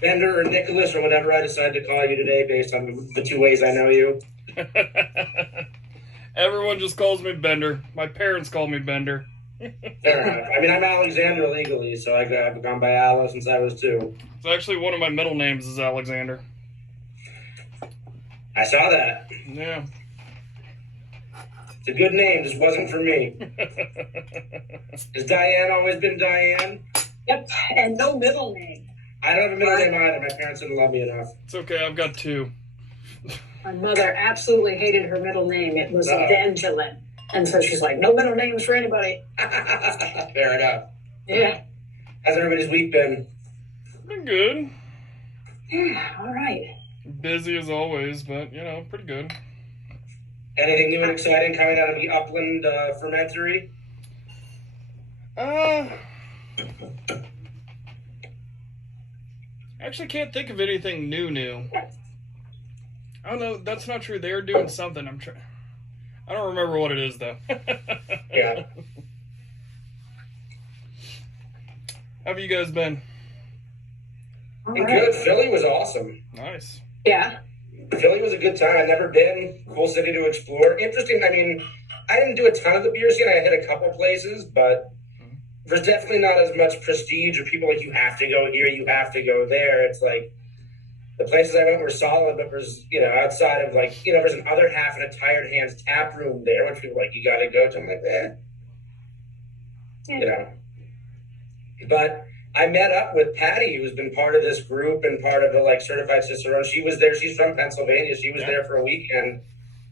Bender or Nicholas or whatever I decide to call you today based on the two ways I know you. Everyone just calls me Bender. My parents call me Bender. Fair enough. I mean, I'm Alexander legally, so I've gone by Al since I was 2. It's actually one of my middle names is Alexander. I saw that. Yeah. It's a good name, just wasn't for me. Has Diane always been Diane? Yep, and no middle name. I don't have a middle name either. My parents didn't love me enough. It's okay, I've got 2. My mother absolutely hated her middle name. It was Evangeline. And so she's like, no middle names for anybody. Fair enough. Yeah. How's everybody's week been? Been good. Yeah, all right. Busy as always, but, pretty good. Anything new and exciting coming out of the Upland fermentory? Actually can't think of anything new. I don't know, that's not true. They're doing something. I don't remember what it is, though. Yeah. How have you guys been? Been good. Philly was awesome. Nice. Yeah. Philly was a good time. I've never been. Cool city to explore. Interesting. I mean, I didn't do a ton of the beer scene. I hit a couple places, but there's definitely not as much prestige or people like, you have to go here, you have to go there. It's like, the places I went were solid, but there's, outside of like, there's an other half and a Tired Hands tap room there, which people like, you got to go to. I'm like, Yeah. But I met up with Patty, who's been part of this group and part of the like certified Cicerone. She was there. She's from Pennsylvania. She was there for a weekend,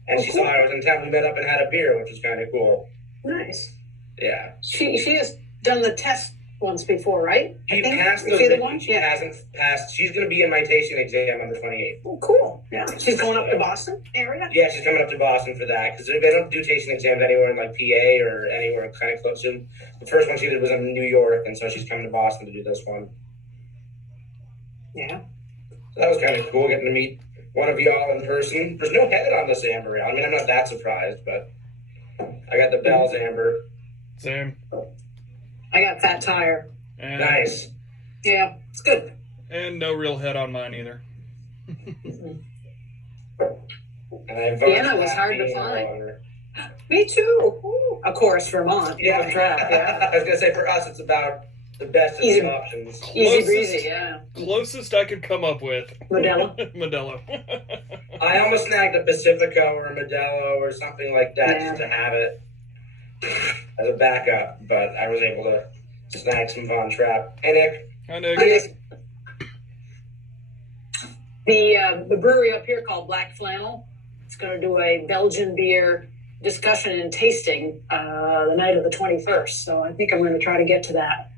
and she saw I was in town. We met up and had a beer, which was kind of cool. Nice. Yeah. She has done the test once before, right? She passed the one. She hasn't passed. She's going to be in my tasting exam on the 28th. Oh, cool. Yeah. She's going up to Boston area? Yeah, she's coming up to Boston for that because they don't do tasting exams anywhere in like PA or anywhere kind of close to. The first one she did was in New York, and so she's coming to Boston to do this one. Yeah. So that was kind of cool getting to meet one of y'all in person. There's no head on this amber ale. I mean, I'm not that surprised, but I got the Bell's amber. Same. I got Fat Tire. And, nice. Yeah, it's good. And no real head on mine either. Vienna was hard to find. Me too. Ooh. Of course, Vermont. Yeah. Yeah. I was going to say, for us, it's about the best of the options. Easy breezy, yeah. Closest I could come up with. Modelo? Modelo. I almost snagged a Pacifico or a Modelo or something like that just to have it as a backup, but I was able to snag some Von Trapp. Hey, Nick. Hi, Nick. The brewery up here called Black Flannel, it's going to do a Belgian beer discussion and tasting the night of the 21st, so I think I'm going to try to get to that.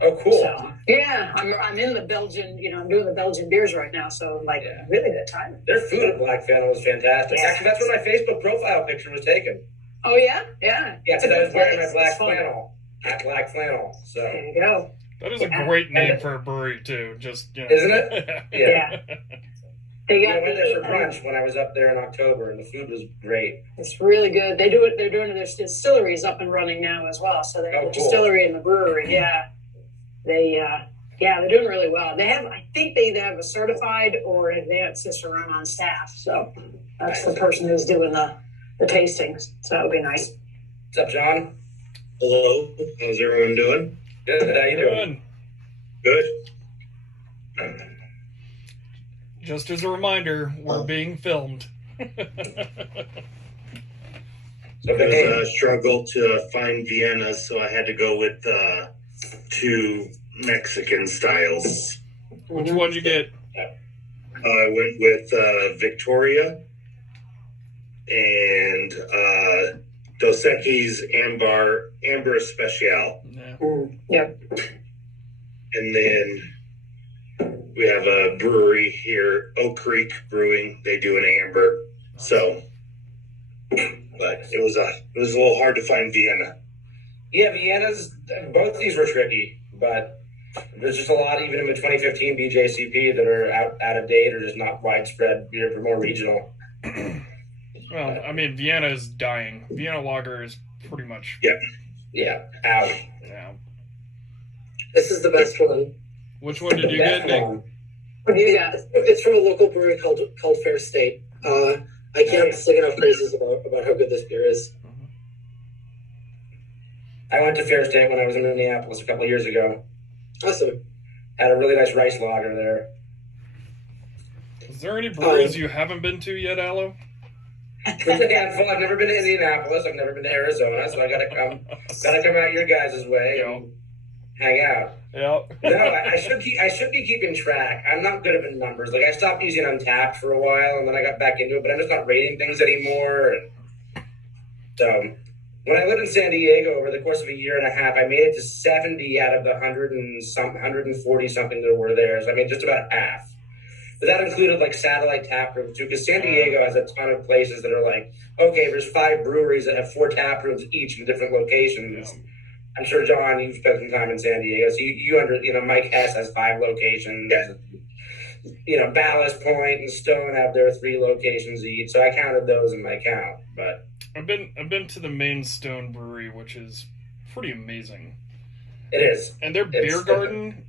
Oh, cool. So, yeah, I'm in the Belgian, I'm doing the Belgian beers right now, so really good time. Their food at Black Flannel was fantastic. Yeah. Actually, that's where my Facebook profile picture was taken. Oh, yeah? Yeah. Yeah, because I was wearing my Black Flannel at Black Flannel. So there you go. That is a great name for a brewery, too. Just, Isn't it? Yeah. I went there for brunch when I was up there in October, and the food was great. It's really good. They're doing their distilleries up and running now as well. So they have the distillery and the brewery. Yeah. They're doing really well. I think they either have a certified or they have Cicerone on staff. So that's the person who's doing the tastings. So it'll be nice. What's up, John? Hello. How's everyone doing? Good. How you doing? Good. Just as a reminder, we're being filmed. It was a struggle to find Vienna, so I had to go with 2 Mexican styles. Which one did you get? I went with Victoria and Dos Equis Amber Especial. Yeah. And then we have a brewery here, Oak Creek Brewing. They do an amber. So, but it was a little hard to find Vienna. Yeah, both of these were tricky, but there's just a lot, even in the 2015 BJCP, that are out of date or just not widespread beer for more regional. Well, I mean, Vienna is dying. Vienna lager is pretty much... Yeah, out. Yeah. This is the best one. Which one did you get, Nick? What do you got? It's from a local brewery called Fair State. I can't sing enough praises about how good this beer is. I went to Fair State when I was in Minneapolis a couple of years ago. Awesome. Had a really nice rice lager there. Is there any breweries you haven't been to yet, Aloe? There's a handful. I've never been to Indianapolis. I've never been to Arizona, so I gotta come out your guys' way and hang out. Yep. No, I should be keeping track. I'm not good at numbers. Like I stopped using Untapped for a while, and then I got back into it. But I'm just not rating things anymore. And so when I lived in San Diego over the course of a year and a half, I made it to 70 out of the 140 something that were there. So I made just about half. But that included like satellite tap rooms too, because San Diego has a ton of places that are like, okay, there's 5 breweries that have 4 tap rooms each in different locations. Yeah. I'm sure, John, you've spent some time in San Diego, so you know, Mike Hess has 5 locations. You know, Ballast Point and Stone have their 3 locations each, so I counted those in my count. But I've been to the main Stone Brewery, which is pretty amazing. It is, and their beer garden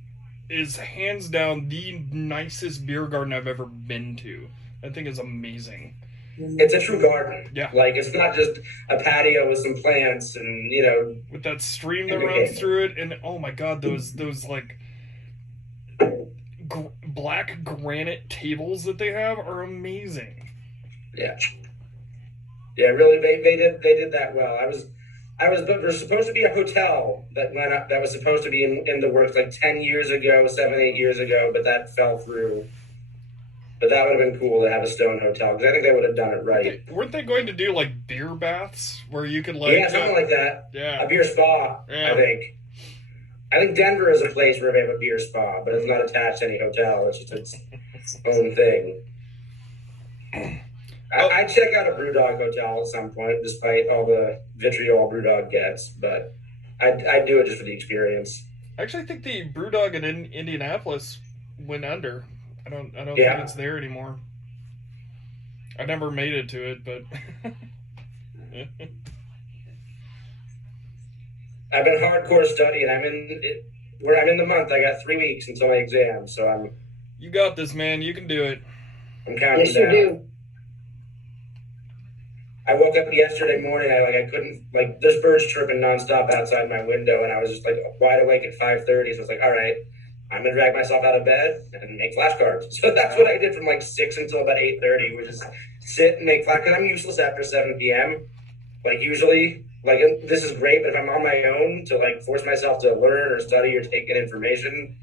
is hands down the nicest beer garden I've ever been to. I think it's amazing. It's a true garden. Yeah. Like, it's not just a patio with some plants and, you know... with that stream that runs through it, and oh my god, those like... black granite tables that they have are amazing. Yeah. Yeah, really, they did that well. There's supposed to be a hotel that went up, that was supposed to be in the works like 10 years ago, 7-8 years ago, but that fell through. But that would have been cool to have a Stone hotel, because I think they would have done it right. Weren't they going to do like beer baths where you could like... Yeah, something like that. Yeah. A beer spa, yeah. I think Denver is a place where they have a beer spa, but it's not attached to any hotel. It's just its own thing. I'd check out a Brewdog hotel at some point, despite all the vitriol Brewdog gets, but I'd do it just for the experience. Actually, I think the Brewdog in Indianapolis went under. I don't think it's there anymore. I never made it to it, but I've been hardcore studying. I'm in the month. I got 3 weeks until my exam, so I'm... You got this, man. You can do it. I'm counting down. Yes, you do. I woke up yesterday morning. I couldn't, like, there's birds chirping nonstop outside my window, and I was just like wide awake at 5:30. So I was like, all right, I'm gonna drag myself out of bed and make flashcards. So that's what I did from like 6 until about 8:30. Was just sit and make flashcards. I'm useless after 7 p.m. Like usually, like this is great, but if I'm on my own to like force myself to learn or study or take in information,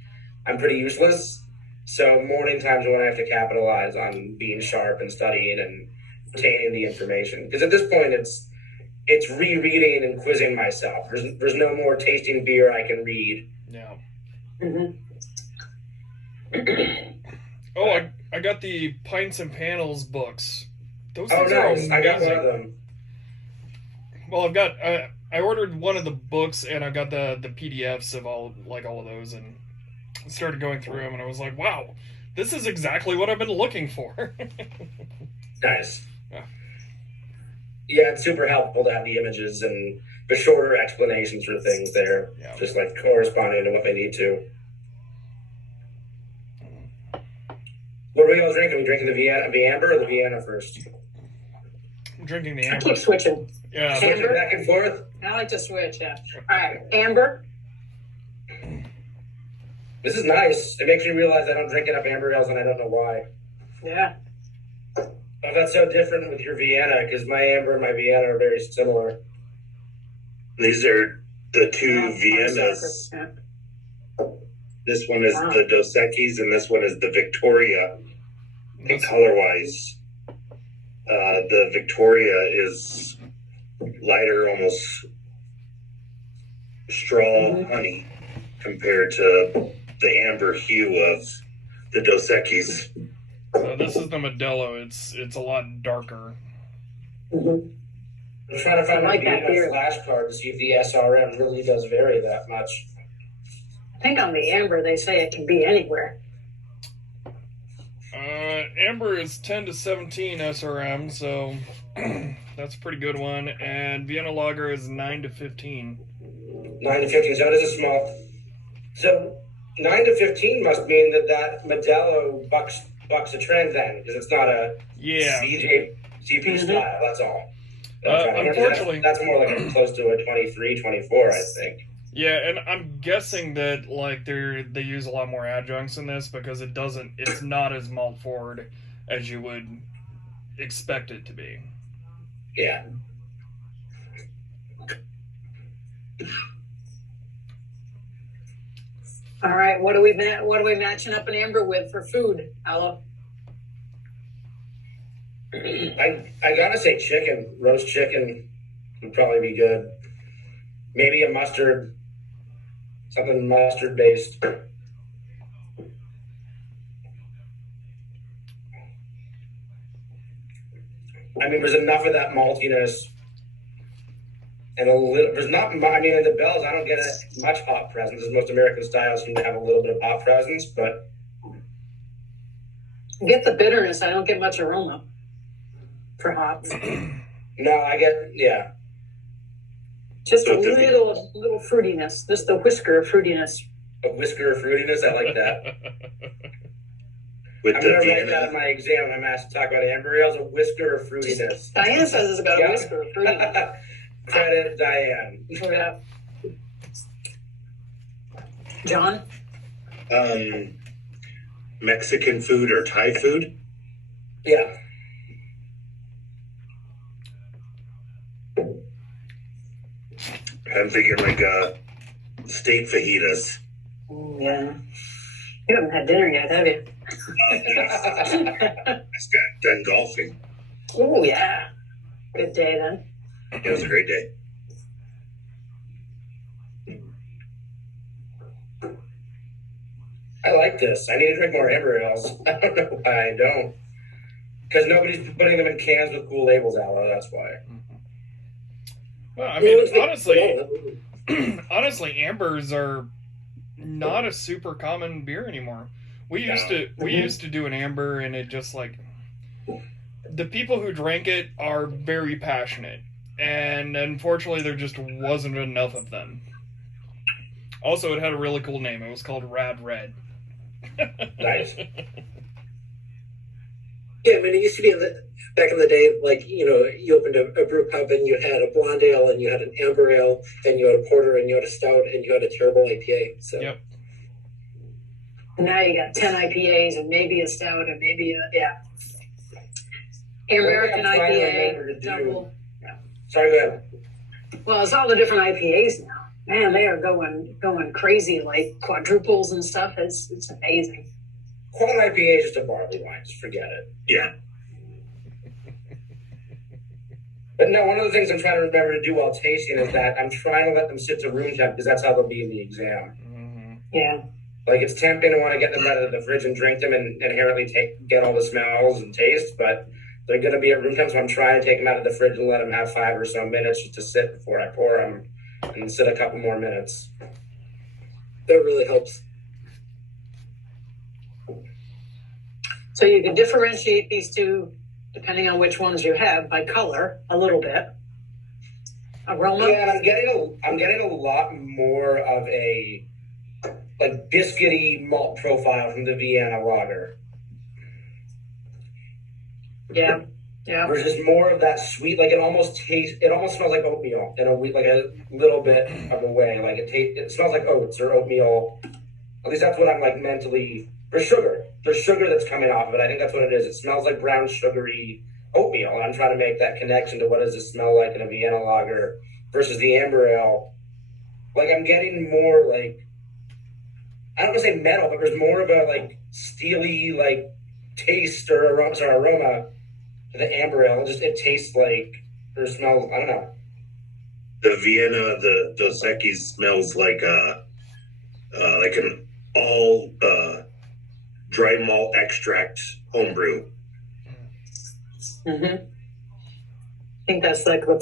I'm pretty useless. So morning times are when I have to capitalize on being sharp and studying and retaining the information. Because at this point, it's rereading and quizzing myself. There's no more tasting beer I can read. Yeah. Mm-hmm. Oh, I got the Pints and Panels books. Those things are nice. amazing. I got one of them. Well, I ordered one of the books and I got the PDFs of all of those and started going through them and I was like, wow, this is exactly what I've been looking for. Nice. Yeah, it's super helpful to have the images and the shorter explanations for things there, just like corresponding to what they need to. What are we all drinking? Are we drinking the Amber or the Vienna first? I'm drinking the Amber. I keep switching. Yeah. Switching back and forth? I like to switch, yeah. All right, Amber. This is nice. It makes me realize I don't drink enough Amber ales and I don't know why. Yeah. Oh, that's so different with your Vienna, because my Amber and my Vienna are very similar. These are the two Viennas. This one is the Dos Equis, and this one is the Victoria. And color-wise, the Victoria is lighter, almost straw honey, compared to the amber hue of the Dos Equis. So this is the Modelo. It's a lot darker. Mm-hmm. I'm trying to find my flashcard to see if the SRM really does vary that much. I think on the Amber they say it can be anywhere. Amber is 10 to 17 SRM, so that's a pretty good one. And Vienna Lager is 9 to 15. 9 to 15, so it is a small. So 9 to 15 must mean that Modelo bucks a trend then, because it's not a CP style. That's all. Unfortunately, that's more like close to a 23, 24, I think. Yeah, and I'm guessing that like they use a lot more adjuncts in this because it's not as malt forward as you would expect it to be. Yeah. All right, what are we matching up an amber with for food, Ella? I gotta say chicken, roast chicken would probably be good. Maybe a mustard, something mustard based. I mean, there's enough of that maltiness, and a little. There's not. I mean, in the Bells, I don't get much hop presence, as most American styles seem to have a little bit of hop presence, but I get the bitterness. I don't get much aroma for hops. No, I get Just a little fruitiness. Just the whisker of fruitiness. A whisker of fruitiness. I like that. With I'm the going to write Vienna, that in my exam when I'm asked to talk about amber ales. A whisker of fruitiness. Diane says it's got a whisker of fruitiness. Credit Diane. Yeah. John? Mexican food or Thai food. Yeah. I'm thinking like steak fajitas. Yeah. You haven't had dinner yet, have you? I just got done golfing. Oh, yeah. Good day then. It was a great day. I like this. I need to drink more amber ales. I don't know why I don't. Because nobody's putting them in cans with cool labels, Aloe. That's why. Well, I mean, honestly, ambers are not a super common beer anymore. We used to do an amber, and it just like the people who drank it are very passionate, and unfortunately, there just wasn't enough of them. Also, it had a really cool name. It was called Rad Red. Nice. Yeah, I mean, it used to be back in the day, like, you opened a brew pub and you had a blonde ale and you had an amber ale and you had a porter and you had a stout and you had a terrible IPA. So. Yep. And now you got 10 IPAs and maybe a stout and maybe American IPA, double. Yeah. Sorry, go ahead. Well, it's all the different IPAs now. Man, they are going crazy, like quadruples and stuff. It's amazing. Quad IPA is just a barley wine. Just forget it. Yeah. But no, one of the things I'm trying to remember to do while tasting is that I'm trying to let them sit to room temp because that's how they'll be in the exam. Mm-hmm. Yeah. Like, it's tempting to want to get them out of the fridge and drink them and inherently get all the smells and taste, but they're going to be at room temp, so I'm trying to take them out of the fridge and let them have 5 or so minutes just to sit before I pour them and sit a couple more minutes. That really helps. So you can differentiate these two depending on which ones you have by color a little bit. Aroma. Yeah, and I'm getting a lot more of a like biscuity malt profile from the Vienna lager. Yeah. Yeah. There's just more of that sweet, like it almost smells like oatmeal in a little bit of a way. Like it smells like oats or oatmeal. At least that's what I'm like mentally. There's sugar that's coming off of it. I think that's what it is. It smells like brown sugary oatmeal. And I'm trying to make that connection to what does it smell like in a Vienna lager versus the amber ale. Like I'm getting more like, I don't want to say metal, but there's more of a like steely like taste or aroma to the amber ale. It tastes like, or smells, I don't know. The Vienna, the Dos Equis smells like an all dry malt extract homebrew. Mm-hmm. I think that's like the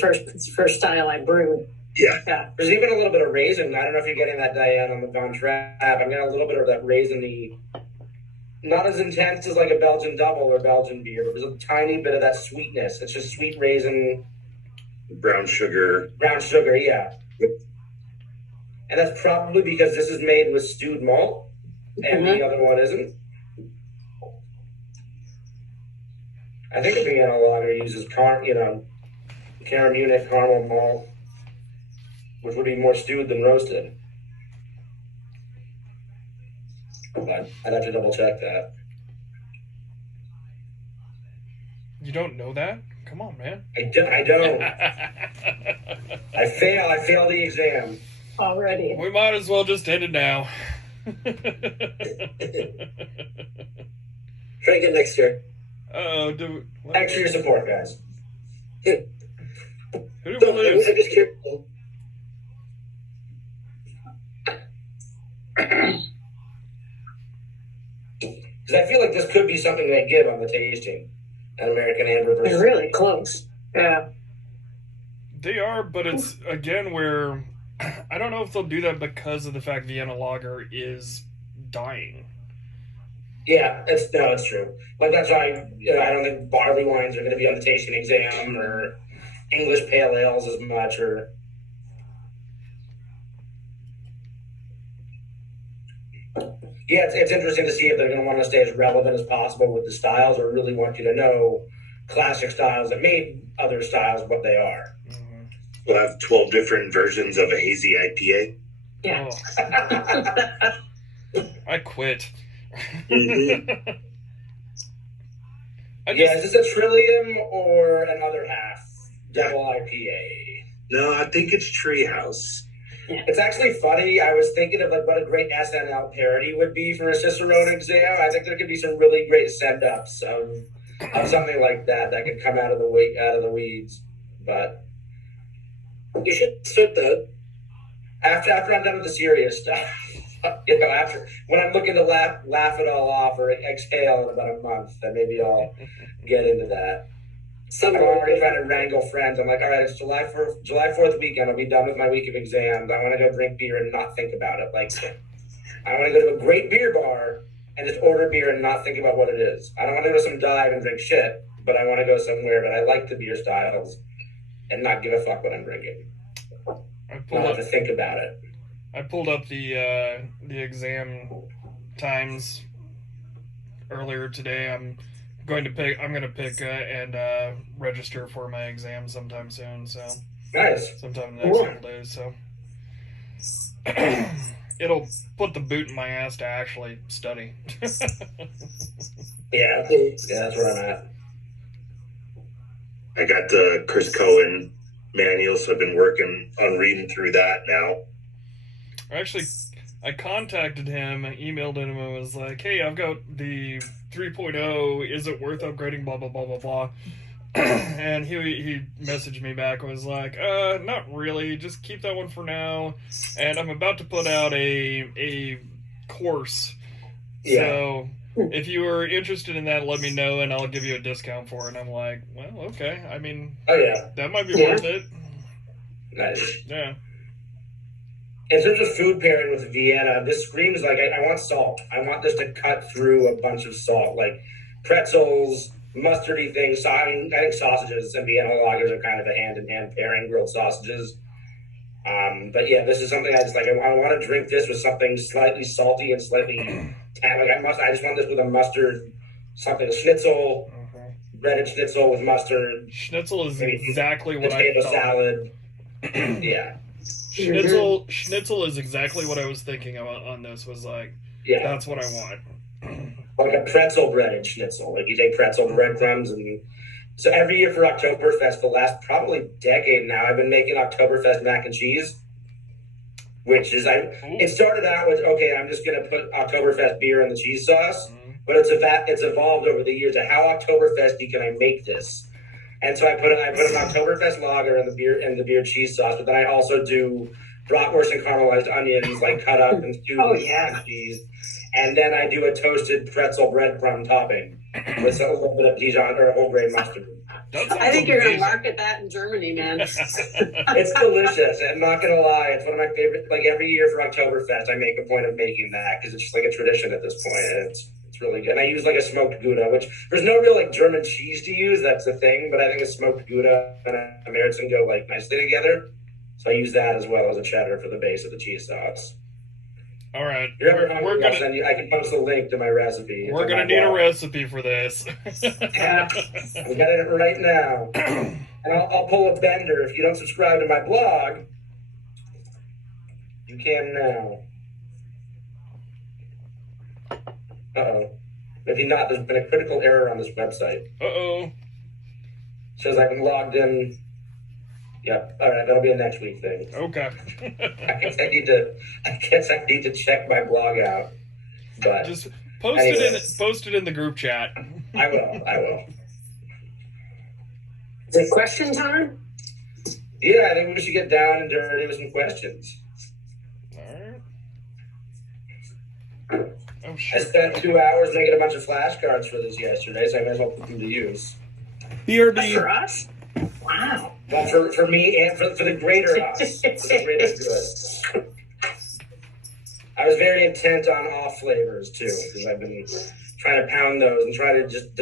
first style I brewed. Yeah. There's even a little bit of raisin. I don't know if you're getting that, Diane, on the Von Trapp. I'm getting a little bit of that raisiny. Not as intense as like a Belgian double or Belgian beer, but there's a tiny bit of that sweetness. It's just sweet raisin. Brown sugar, yeah. And that's probably because this is made with stewed malt. and the other one isn't. I think a Vienna lager uses Caramel Munich caramel malt, which would be more stewed than roasted. But I'd have to double check that. You don't know that? Come on, man. I don't. I fail the exam. Already. We might as well just end it now. Try again next year. Oh, Thanks for your support, guys. Who did we lose? I'm just curious. Because I feel like this could be something they give on the tasting. An American Amber versus... They're really close. Yeah. They are, but it's, again, where... I don't know if they'll do that because of the fact Vienna Lager is dying. Yeah, it's true. Like, that's why I don't think barley wines are going to be on the tasting exam, or English pale ales as much, or... Yeah, it's interesting to see if they're going to want to stay as relevant as possible with the styles, or really want you to know classic styles that made other styles what they are. Mm-hmm. We'll have 12 different versions of a hazy IPA. Yeah. Oh. I quit. Mm-hmm. Is this a Trillium or another half double IPA? No, I think it's Treehouse. It's actually funny. I was thinking of like what a great SNL parody would be for a Cicerone exam. I think there could be some really great send-ups of something like that could come out of the weeds. But You should start that. after I'm done with the serious stuff, after when I'm looking to laugh it all off or exhale in about a month, then maybe I'll get into that. I'm already trying to wrangle friends. I'm like, all right, it's July 4th weekend. I'll be done with my week of exams. I want to go drink beer and not think about it. Like, I want to go to a great beer bar and just order beer and not think about what it is. I don't want to go to some dive and drink shit, but I want to go somewhere that I like the beer styles and not give a fuck what I'm drinking. Not have to think about it. I pulled up the exam times earlier today. I'm going to pick and register for my exam sometime soon. So Nice. sometime in the next couple days. So it'll put the boot in my ass to actually study. Yeah, that's where I'm at. I got the Chris Cohen manual, so I've been working on reading through that now. Actually, I contacted him, I emailed him, and was like, hey, I've got the 3.0, is it worth upgrading, blah, blah, blah, blah, blah. And he messaged me back and was like, not really, just keep that one for now. And I'm about to put out a course. Yeah. So if you are interested in that, let me know, and I'll give you a discount for it. And I'm like, well, okay. I mean, Oh, yeah. that might be worth it. Nice. Yeah. In terms of food pairing with Vienna, this screams like I want salt. I want this to cut through a bunch of salt, like pretzels, mustardy things. I think sausages and Vienna lagers are kind of a hand-in-hand pairing, grilled sausages. But yeah, this is something I just like. I want to drink this with something slightly salty and slightly I just want this with a mustard, something, a schnitzel, breaded schnitzel with mustard. Schnitzel is maybe exactly what I potato thought. salad. Yeah. Schnitzel is exactly what I was thinking on this. Was like, Yeah. that's what I want. Like a pretzel breaded schnitzel. Like you take pretzel breadcrumbs and so every year for Oktoberfest, the last probably decade now, I've been making Oktoberfest mac and cheese. Which is it started out with I'm just gonna put Oktoberfest beer in the cheese sauce, but it's evolved over the years to how Oktoberfesty can I make this? And so I put an Oktoberfest lager in the beer cheese sauce, but then I also do bratwurst and caramelized onions, like cut up and stewed with cheese. And then I do a toasted pretzel breadcrumb topping with a little bit of Dijon or whole grain mustard. I think you're going to market that in Germany, man. It's delicious. I'm not going to lie. It's one of my favorite. Like every year for Oktoberfest, I make a point of making that because it's just like a tradition at this point. And it's really good. And I use like a smoked Gouda, which there's no real like German cheese to use. That's the thing. But I think a smoked Gouda and a Märzen go like nicely together. So I use that as well as a cheddar for the base of the cheese sauce. All right. If you're ever hungry, We're I'll gonna send you. I can post a link to my recipe. It's we're on gonna my need a blog. recipe for this. Yeah. I'm getting it right now, and I'll pull a bender. If you don't subscribe to my blog, you can now. Uh-oh. Maybe not. There's been a critical error on this website. Uh-oh. Says I've been logged in. Yep. All right, that'll be a next week thing. Okay. I guess I need to check my blog out. But Just post it in the group chat. I will. Is it question time? Yeah, I think we should get down and dirty with some questions. Alright. Oh I shit. spent 2 hours making a bunch of flashcards for this yesterday, so I might as well put them to use. BRB. For us? Wow. Well, for me and for the greater us, for the greater good. I was very intent on off flavors too, because I've been trying to pound those and try to just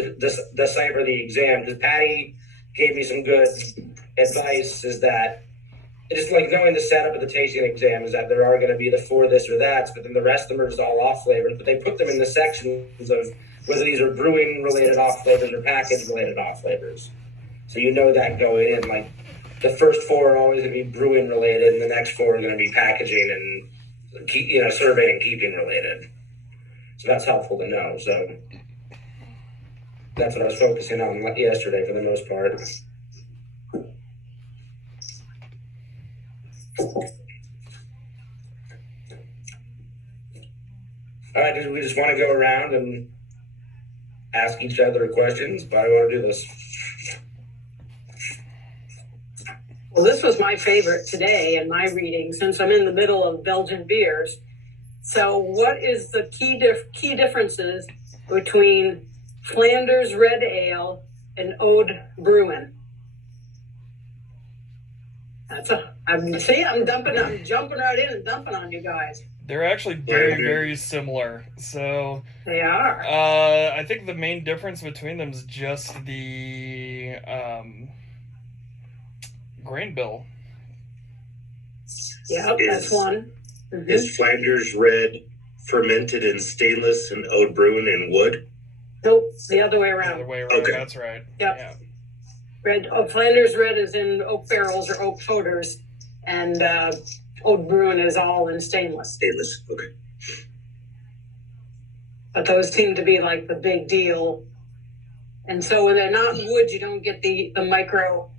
decipher the exam. Because Patty gave me some good advice. Is that just like knowing the setup of the tasting exam is that there are going to be the 4 this or that's, but then the rest of them are just all off flavors. But they put them in the sections of whether these are brewing related off flavors or package related off flavors. So you know that going in, like the first 4 are always going to be brewing related, and the next 4 are going to be packaging and survey and keeping related. So that's helpful to know. So that's what I was focusing on yesterday for the most part. All right, do we just want to go around and ask each other questions? Why do I want to do this? Well, this was my favorite today in my reading since I'm in the middle of Belgian beers. So what is the key differences between Flanders Red Ale and Ode Bruin? I'm jumping right in and dumping on you guys. They're actually very, very similar. So They are. I think the main difference between them is just the grain bill. Yep, that's one. Mm-hmm. Is Flanders Red fermented in stainless and Ode Bruin in wood? Nope, the other way The around. other way around. Okay. That's right. Yep. Yeah. Flanders Red is in oak barrels or oak foeders, and Ode Bruin is all in stainless. Stainless, okay. But those seem to be like the big deal. And so when they're not in wood, you don't get the micro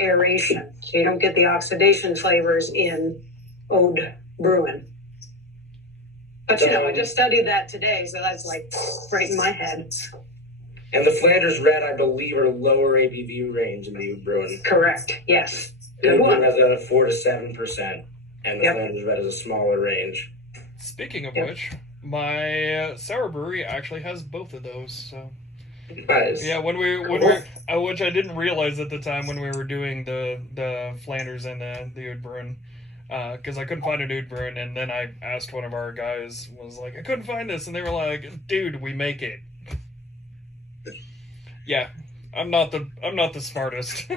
aeration. So you don't get the oxidation flavors in Ode Bruin. But I just studied that today, so that's like right in my head. And the Flanders Red, I believe, are lower ABV range in the Bruin. Correct. Yes. The Good Bruin one. has a 4 to 7%, and the Yep. Flanders Red is a smaller range. Speaking of Yep. which, my sour brewery actually has both of those. So Nice. yeah, when we which I didn't realize at the time when we were doing the Flanders and the Oud Bruin, because I couldn't find an Oud Bruin, and then I asked one of our guys, was like, I couldn't find this, and they were like, dude, we make it. Yeah, I'm not the smartest.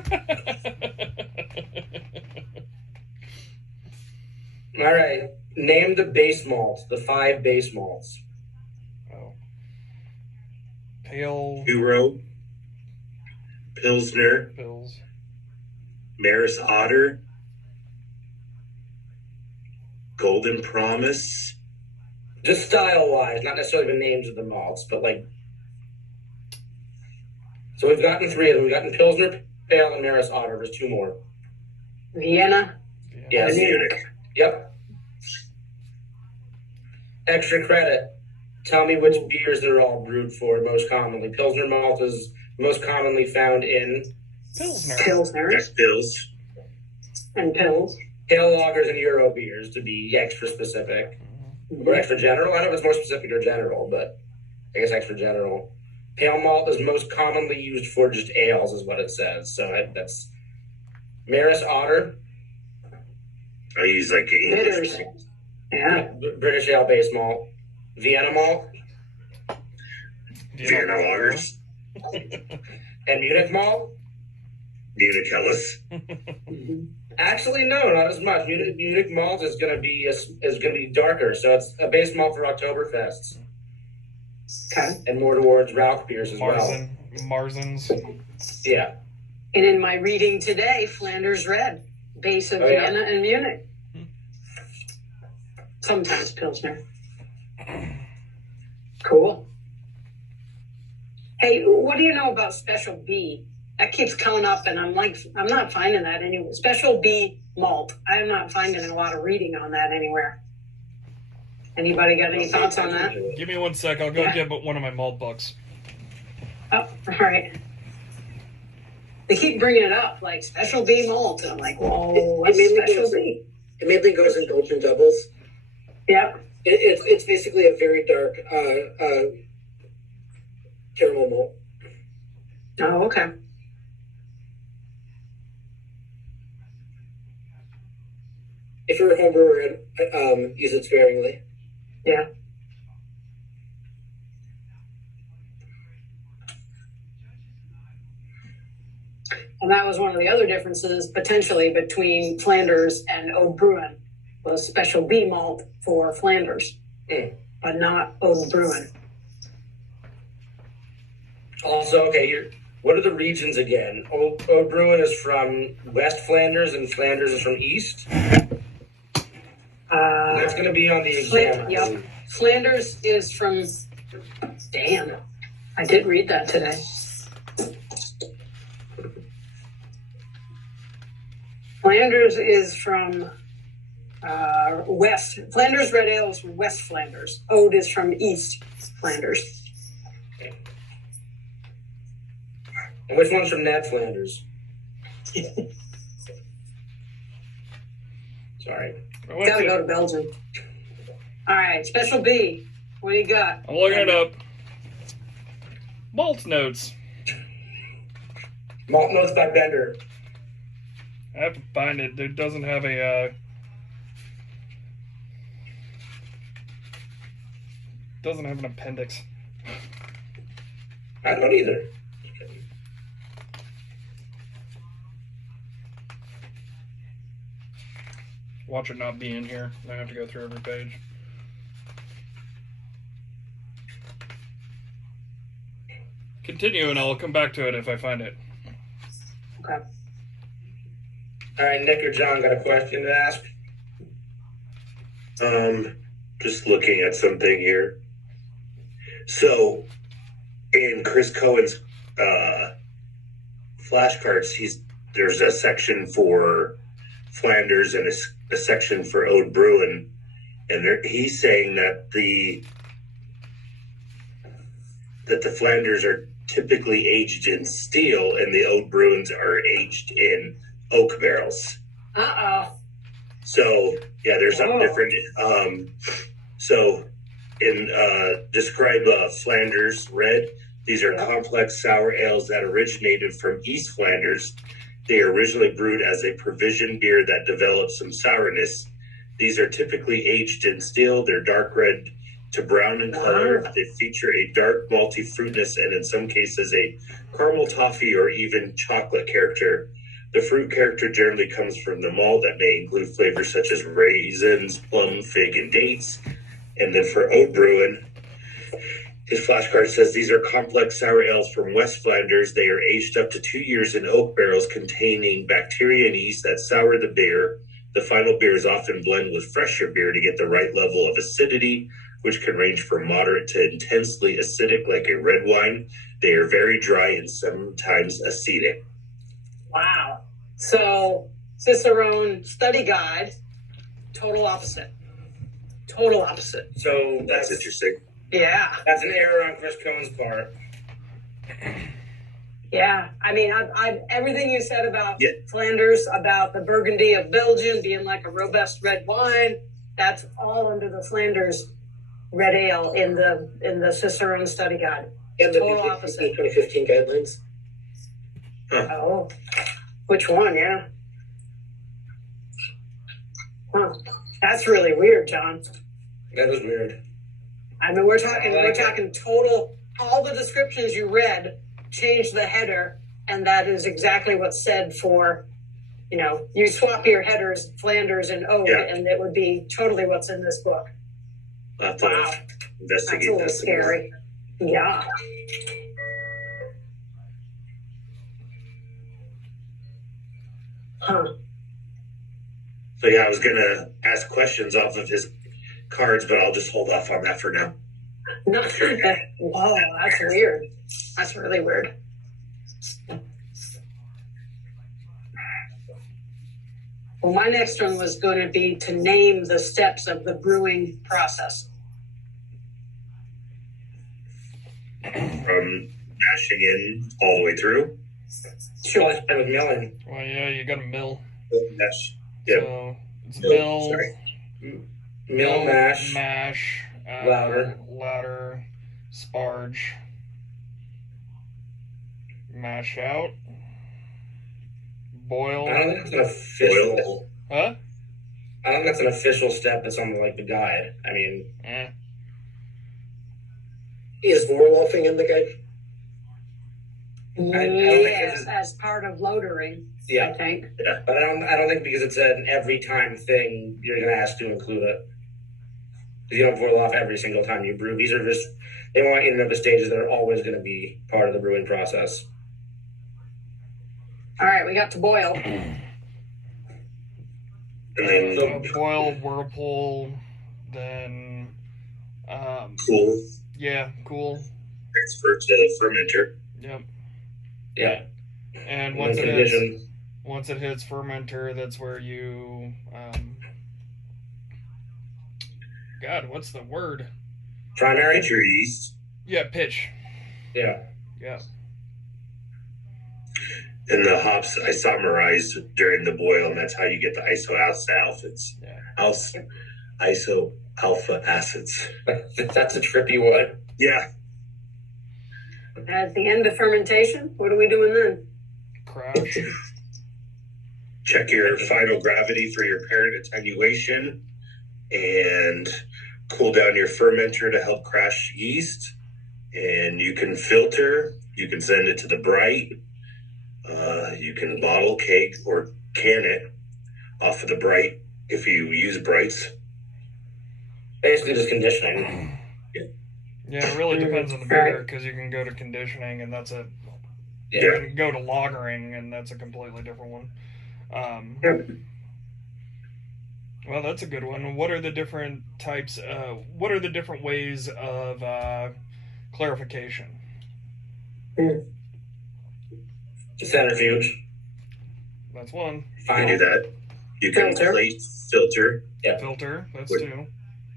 All right. Name the base malts, the 5 base malts. Oh. Pale Hero, Pilsner, pills. Maris Otter, Golden Promise. Just style-wise, not necessarily the names of the malts, but like. So we've gotten 3 of them. We've gotten Pilsner, Pale, and Maris Otter. There's 2 more. Vienna. Yes. Munich. Yep. Extra credit. Tell me which beers they're all brewed for most commonly. Pilsner malt is most commonly found in Pilsner. Pilsners That's Pils. and pills. pale lagers and Euro beers, to be extra specific. Or extra general. I don't know if it's more specific or general, but I guess extra general. Pale malt is most commonly used for just ales, is what it says. So that's Maris Otter. I use like English. Bitters. Yeah. British ale base malt. Vienna malt. Vienna Lagers. And Munich malt. Munich Helles. Mm-hmm. Actually, no, not as much. Munich malt is going to be darker, so it's a base malt for Oktoberfests. Okay. And more towards Rauch beers as well. Marzens. Yeah. And in my reading today, Flanders Red, base of Vienna and Munich. Sometimes Pilsner. Cool. Hey, what do you know about Special B? That keeps coming up, and I'm not finding that anywhere. Special B malt. I'm not finding a lot of reading on that anywhere. Anybody got any thoughts on that? Give me 1 sec. I'll go get one of my malt books. Oh, all right. They keep bringing it up, like Special B malt. And I'm like, whoa, what's Special B? It mainly goes in Belgian doubles. Yeah. It's basically a very dark caramel malt. Oh, okay. If you're a home brewer, use it sparingly. Yeah. And that was one of the other differences potentially between Flanders and Ode Bruin was Special B malt for Flanders, but not Ode Bruin. Also, okay, what are the regions again? Ode Bruin is from West Flanders, and Flanders is from East. That's going to be on the exam. Yep. Flanders is from. Damn, I did read that today. Flanders is from West. Flanders Red Ale is from West Flanders. Ode is from East Flanders. And which one's from Ned Flanders? Sorry. Gotta go to Belgium. All right, Special B. What do you got? I'm looking it up. Malt notes. Malt notes by Bender. I have to find it. It doesn't have a. Doesn't have an appendix. I don't either. Watch it not be in here. I have to go through every page. Continue, and I'll come back to it if I find it. Okay. All right, Nick or John got a question to ask? Just looking at something here. So, in Chris Cohen's flashcards, there's a section for Flanders and a section for Ode Bruin, and he's saying that the Flanders are typically aged in steel, and the Ode Bruins are aged in oak barrels. So yeah, there's some different. So in describe Flanders Red. These are complex sour ales that originated from East Flanders. They are originally brewed as a provision beer that developed some sourness. These are typically aged in steel. They're dark red to brown in color. They feature a dark malty fruitness and in some cases a caramel toffee or even chocolate character. The fruit character generally comes from the malt that may include flavors such as raisins, plum, fig, and dates. And then for Ode Bruin, his flashcard says these are complex sour ales from West Flanders. They are aged up to 2 years in oak barrels containing bacteria and yeast that sour the beer. The final beer is often blended with fresher beer to get the right level of acidity, which can range from moderate to intensely acidic like a red wine. They are very dry and sometimes acetic. Wow. So, Cicerone study guide, total opposite. Total opposite. So That's interesting. Yeah. That's an error on Chris Cohen's part. Yeah. I mean, I everything you said about Flanders, about the Burgundy of Belgium being like a robust red wine, that's all under the Flanders red ale in the Cicerone study guide. And the Total BJCP opposite. 2015 guidelines. Oh, which one? Yeah. Huh. That's really weird, John. That was weird. I mean, we're talking total. All the descriptions you read changed the header, and that is exactly what's said for, you swap your headers, Flanders and oak, and it would be totally what's in this book. I'll have to Wow. That's investigate a little this some more. scary. Yeah. Huh. So yeah, I was gonna ask questions off of his cards, but I'll just hold off on that for now. No. Whoa, that's weird. That's really weird. Well, my next one was going to be to name the steps of the brewing process. From mashing in all the way through. Sure, I with milling. Well, yeah, you got to mill. Mash. Yeah. So it's mill, Sorry. Mill, mash, louder, sparge, mash out, boil. I don't think that's an official. Boil. Huh? I don't think that's an official step that's on the guide. I mean, Is Vorloffing in the guide? don't think Yes, it's- as part of loadering, I yeah, think. but I don't think because it's an every time thing you're gonna ask to include it. Because you don't boil off every single time you brew. These are just they want you to know the stages that are always going to be part of the brewing process. All right, we got to boil. And then Boil, whirlpool, then cool. yeah, cool. Transfer to fermenter. Yep. Yeah, And and once then it hits, condition. once it hits fermenter, that's where you God, what's the word? Primary. Get your yeast. Yeah, pitch. Yeah. Yeah. And the hops isomerize during the boil, and that's how you get the isoalpha-acids. Yeah. Iso-alpha acids. That's a trippy one. Yeah. At the end of fermentation, what are we doing then? Crash. Check your final gravity for your parent attenuation and cool down your fermenter to help crash yeast. And you can filter, you can send it to the bright, you can bottle, cake, or can it off of the bright if you use brights. Basically, just conditioning. Yeah, it really depends on the beer because you can go to conditioning and that's a you Yeah. can go to lagering and that's a completely different one. Well, that's a good one. What are the different types? What are the different ways of clarification? Centrifuge. That's one. You can Fine. do that. You can Filter. plate filter. Filter. That's two.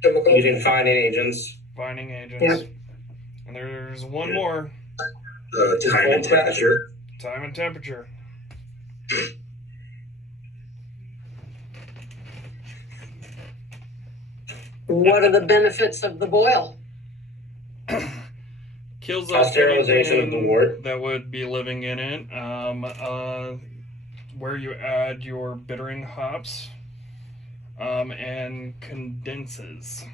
Chemical? Using fining agents. Binding agents. Yep. And there's one more. Time and temperature. Time and temperature. What are the benefits of the boil? Kills off Sterilization of the anything wort. that would be living in it. Where you add your bittering hops, and condenses.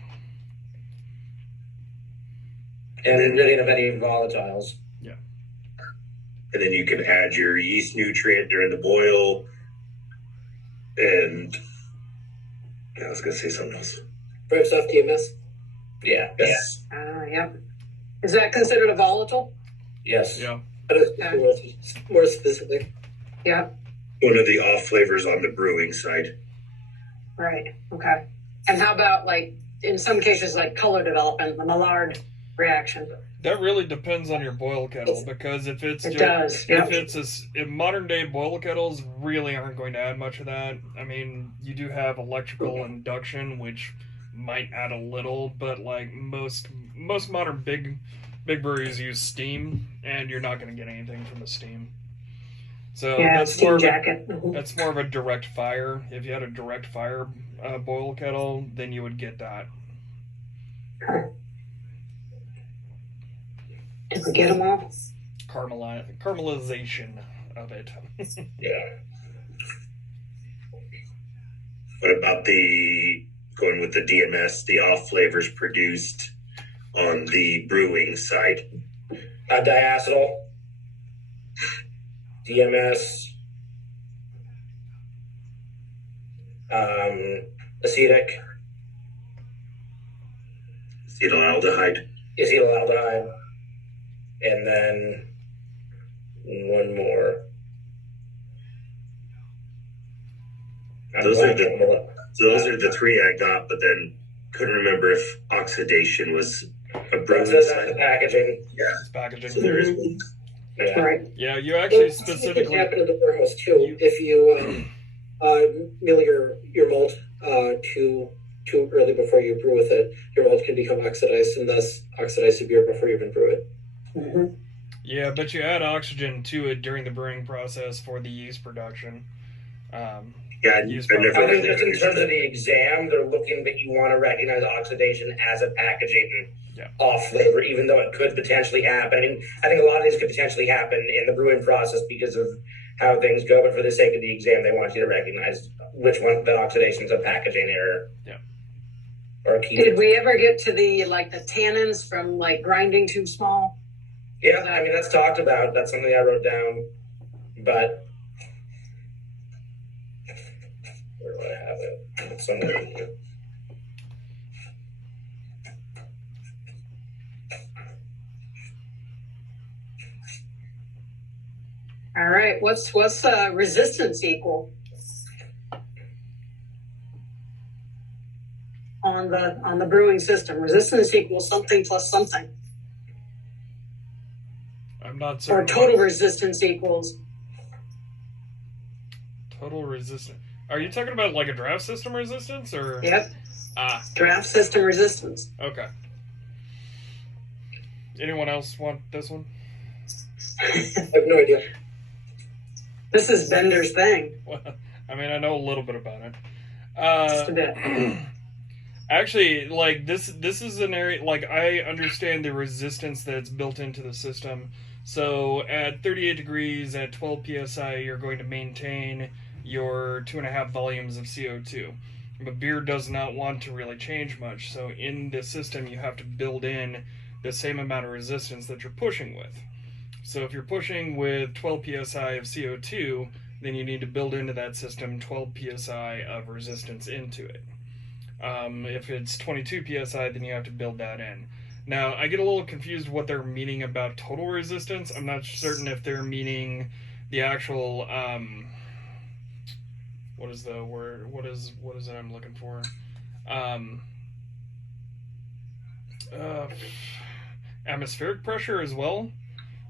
And getting of any volatiles. And then you can add your yeast nutrient during the boil. And I was going to say something else. Breaks off DMS? Yeah. Yes. Yep. Is that considered a volatile? Yes. Yeah. More specific. Yeah. One of the off flavors on the brewing side. Right. Okay. And how about in some cases color development, the Maillard reaction? That really depends on your boil kettle because if it's It does. Yep. if modern day boil kettles really aren't going to add much of that. I mean, you do have electrical induction, which might add a little, but most modern big breweries use steam, and you're not going to get anything from the steam. So that's steam more of jacket. that's more of a direct fire. If you had a direct fire boil kettle, then you would get that. Did we get them all? Caramelization of it. Yeah. What about going with the DMS, the off flavors produced on the brewing side? Diacetyl. DMS. acetic, Acetaldehyde. and then one more. Those are the three I got, but then couldn't remember if oxidation was a brewing That's side. the packaging. It's packaging. So there is Yeah. Right. Yeah, you actually It can specifically. happen in the warehouse too. If you mill your malt too early before you brew with it, your malt can become oxidized and thus oxidize the beer before you even brew it. Mm-hmm. Yeah, but you add oxygen to it during the brewing process for the yeast production. Yeah, Yeast I never I production. think just in terms of the exam, they're looking that you want to recognize oxidation as a packaging off flavor, even though it could potentially happen. I mean, I think a lot of these could potentially happen in the brewing process because of how things go, but for the sake of the exam, they want you to recognize which one the oxidation is a packaging error. Yeah. Or a key. Did we ever get to the tannins from grinding too small? Yeah, I mean, that's talked about. That's something I wrote down, but where do I have it? It's somewhere in here. All right. What's resistance equal on the brewing system? Resistance equals something plus something, I'm not or certain. total resistance equals. Total resistance. Are you talking about a draft system resistance or? Yep. Ah, Draft system resistance. okay. Anyone else want this one? I have no idea. This is Bender's thing. Well, I mean, I know a little bit about it. Just a bit. Actually, this is an area, I understand the resistance that's built into the system. So at 38 degrees, at 12 psi, you're going to maintain your 2.5 volumes of CO2. But beer does not want to really change much. So in the system, you have to build in the same amount of resistance that you're pushing with. So if you're pushing with 12 psi of CO2, then you need to build into that system 12 psi of resistance into it. If it's 22 psi, then you have to build that in. Now, I get a little confused what they're meaning about total resistance. I'm not certain if they're meaning the actual, what is the word? What is it I'm looking for? Atmospheric pressure as well,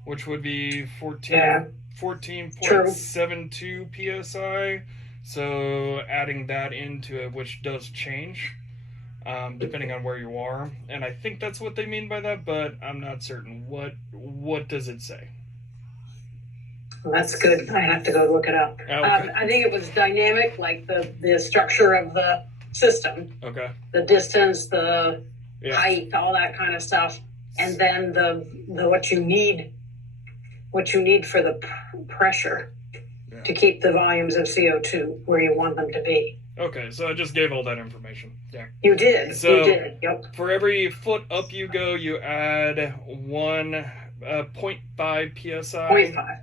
which would be 14.72 psi. So adding that into it, which does change depending on where you are, and I think that's what they mean by that, but I'm not certain. What does it say? Well, that's good. I have to go look it up. Okay. I think it was dynamic, like the structure of the system, Okay. the distance, the height, all that kind of stuff, and then the what you need for the pressure to keep the volumes of CO2 where you want them to be. Okay, so I just gave all that information. Yeah. You did. So, you did. Yep. For every foot up you go, you add 0.5 psi. 0.5.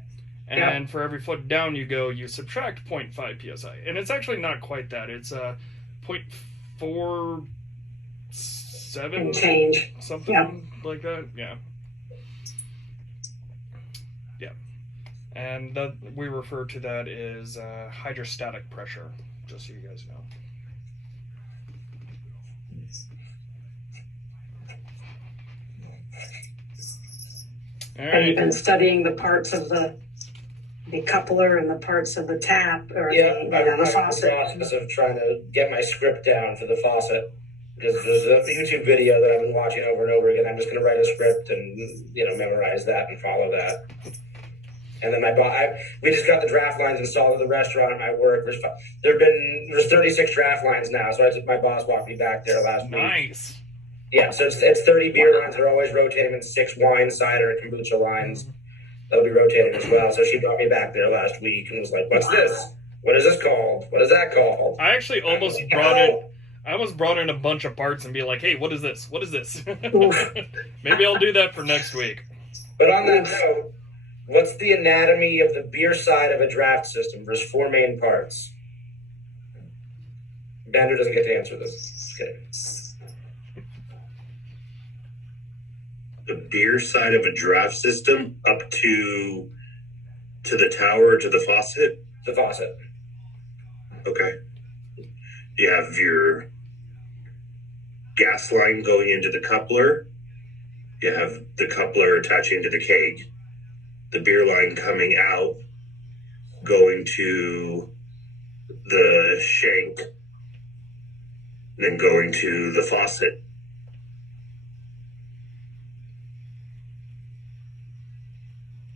And for every foot down you go, you subtract 0.5 psi. And it's actually not quite that. It's 0.47 And change. something like that. Yeah. Yeah. And that we refer to that as hydrostatic pressure, just so you guys know. All And you've right. been studying the parts of the coupler and the parts of the tap or Yeah, the I'm in the faucet. process of trying to get my script down for the faucet. Because there's a YouTube video that I've been watching over and over again. I'm just going to write a script and memorize that and follow that. And then we just got the draft lines installed at the restaurant at my work. There's 36 draft lines now, so my boss walked me back there last week. Nice. Yeah, so it's 30 beer lines. They're always rotating, and 6 wine, cider, and kombucha lines. They'll be rotating as well. So she brought me back there last week and was like, "What's this? What is this called? What is that called?" I actually almost brought in a bunch of parts and be like, "Hey, what is this? What is this?" Maybe I'll do that for next week. But on that note, what's the anatomy of the beer side of a draft system? There's 4 main parts. Bender doesn't get to answer this. Just kidding. The beer side of a draft system up to the tower, to the faucet. The faucet. Okay. You have your gas line going into the coupler. You have the coupler attaching to the keg. The beer line coming out, going to the shank, then going to the faucet.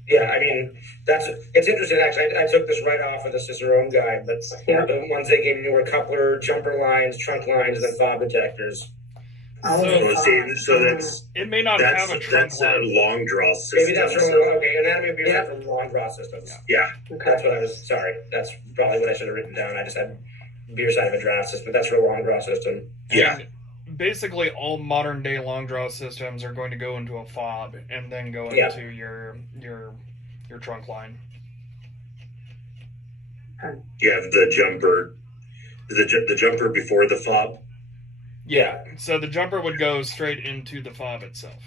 Yeah, I mean, it's interesting, actually. I took this right off of the Cicerone guide, but the ones they gave me were coupler, jumper lines, trunk lines, and then fob detectors. So that's it may not have a trunk that's line. a long draw system. Maybe that's from okay. Anatomy of beer for long draw systems. Yeah. Okay. That's what I was. Sorry, that's probably what I should have written down. I just had beer side of a draft system, but that's for a long draw system. Yeah. And basically, all modern day long draw systems are going to go into a fob and then go into your trunk line. You have the jumper, the jumper before the fob. Yeah, so the jumper would go straight into the fob itself.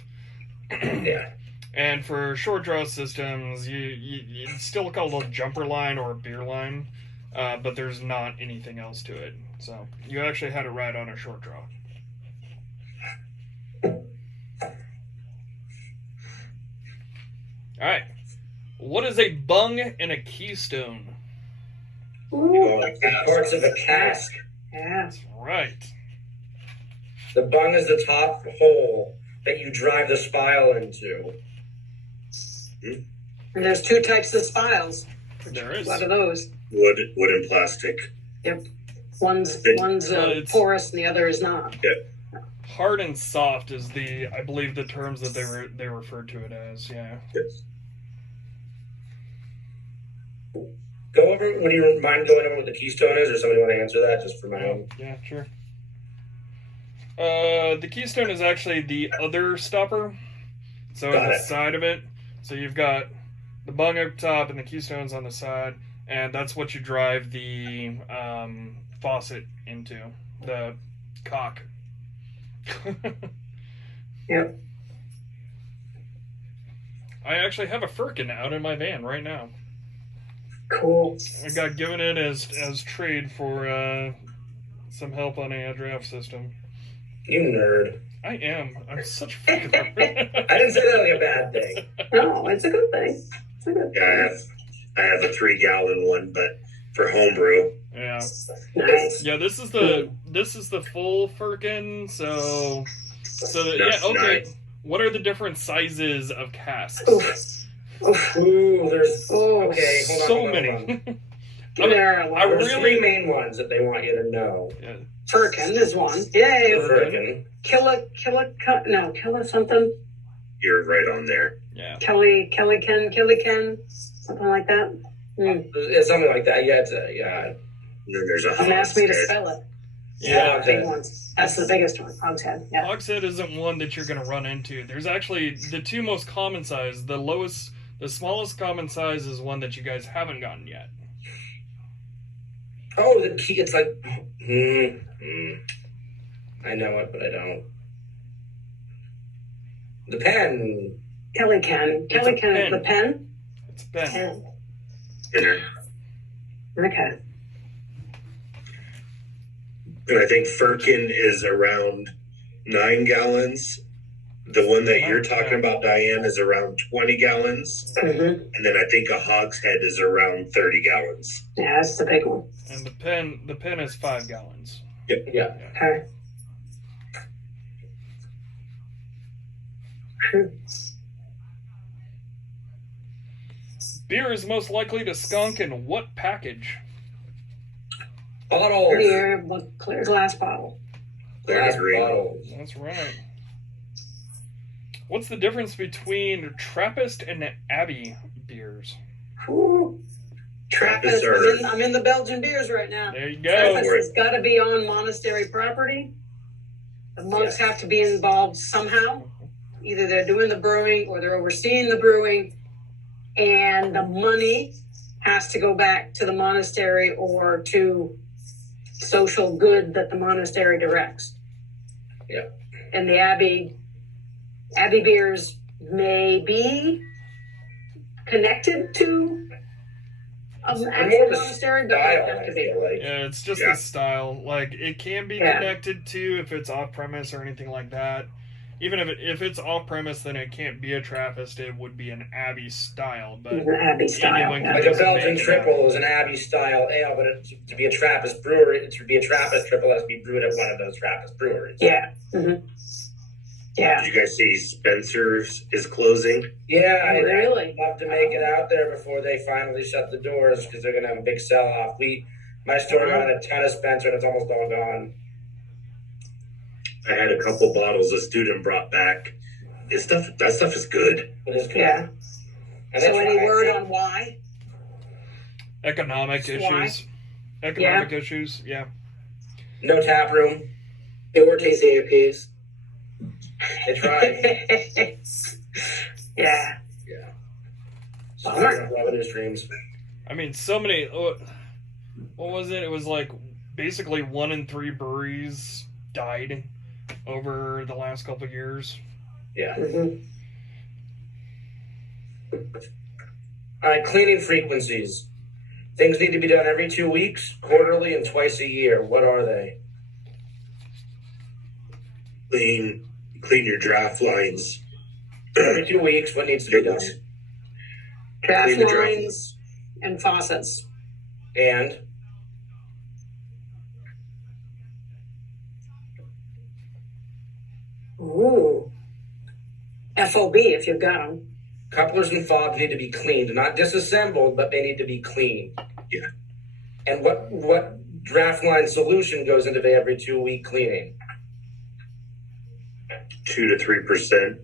Yeah. And for short draw systems, you still call it a jumper line or a beer line, but there's not anything else to it. So you actually had it right on a short draw. All right. What is a bung and a keystone? Ooh, Parts of a cask. yeah. That's right. The bung is the top hole that you drive the spile into. And there's two types of spiles. There is. What are those? Wood and plastic. Yep. One's it's- porous and the other is not. Hard and soft is I believe the terms that they referred to it as. Yeah. Go over. Would you mind going over what the keystone is, or somebody want to answer that just for my own? Yeah, sure. The keystone is actually the other stopper. So on the side of it. So you've got the bung up top and the keystones on the side, and that's what you drive the faucet into. The cock. Yep. I actually have a Firkin out in my van right now. Cool. I got given it as trade for some help on a draft system. You nerd. I am. I'm such a fucking I didn't say that like a bad thing. No, it's a good thing. It's a good thing. Yeah, I have a 3-gallon one, but for homebrew. Yeah. Nice. Yeah, this is the full Firkin, so okay. Nice. What are the different sizes of casks? Ooh, there's okay. Hold on, So hold on, many. hold on. There are a lot. There's three main ones that they want you to know. Yeah. Firkin is one. Yay. Firkin. Killa something. You're right on there. Yeah. Kelly Ken, something like that. It's something like that. Yeah, yeah. And then there's a Don't ask me to Hogshead. spell it. Yeah. Big ones. That's the biggest one. Hogshead. Yeah. Hogshead isn't one that you're going to run into. There's actually the two most common size. The smallest common size is one that you guys haven't gotten yet. Oh, the key. It's like. I know it, but I don't. The pen. Kelly Ken. It's a Kelly Ken is pen. the pen. It's a pen. Pen. Inner. Okay. And I think Firkin is around 9 gallons. The one that you're talking about, Diane, is around 20 gallons. Mm-hmm. And then I think a Hogshead is around 30 gallons. Yeah, that's the big one. And the pen is 5 gallons. Yeah. Okay. Beer is most likely to skunk in what package? Bottles. Clear glass bottle. Glass Green. bottles. That's right. What's the difference between Trappist and Abbey beers? Ooh. Trappist. I'm in the Belgian beers right now. There you go. Trappist has got to be on monastery property. The monks have to be involved somehow. Either they're doing the brewing or they're overseeing the brewing, and the money has to go back to the monastery or to social good that the monastery directs. Yeah. And the abbey beers may be connected to more actual of a monastery, but style, don't have I to be. feel like. Yeah, it's just Yeah. the style. Like, it can be Yeah. connected to if it's off premise or anything like that. Even if it's off premise, then it can't be a Trappist. It would be an Abbey style. But An abbey style. anyone Yeah. can Like a just Belgian make it triple happen. is an Abbey style ale, but to be a Trappist brewery, to be a Trappist triple has to be brewed at one of those Trappist breweries. Yeah. Mm-hmm. Yeah. Did you guys see Spencer's is closing? Yeah, Oh, really? I'd love to make it out there before they finally shut the doors because they're gonna have a big sell-off. My store got a ton of Spencer and it's almost all gone. I had a couple bottles a student brought back. That stuff is good. It is good. Yeah. And So that's any why I word think- on why? Economic Why? issues. Economic issues, yeah. No tap room. They were TCAPs. They tried. Yeah. Yeah. Bummer. Revenue streams. I mean, so many. What was it? It was like basically 1 in 3 breweries died over the last couple of years. Yeah. Mm-hmm. All right, cleaning frequencies. Things need to be done every 2 weeks, quarterly, and twice a year. What are they? Clean your draft lines. Every 2 weeks, what needs to be done? Draft Clean the draft. lines and faucets. And Ooh. FOB if you've got them. couplers and fobs need to be cleaned, not disassembled, but they need to be cleaned. Yeah. And what draft line solution goes into the every 2 week cleaning? 2 to 3%.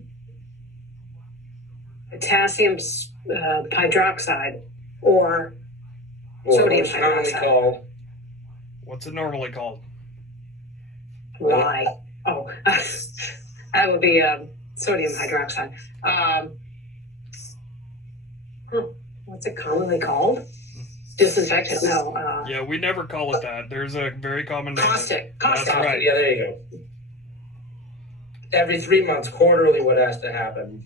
Potassium hydroxide or Or Sodium what's commonly hydroxide. called What's it normally called? lye. Oh, that would be sodium hydroxide. What's it commonly called? Disinfectant? No. Yeah, we never call it that. There's a very common name. Caustic. That's Caustic. right. Yeah, there you go. Every 3 months, quarterly, what has to happen?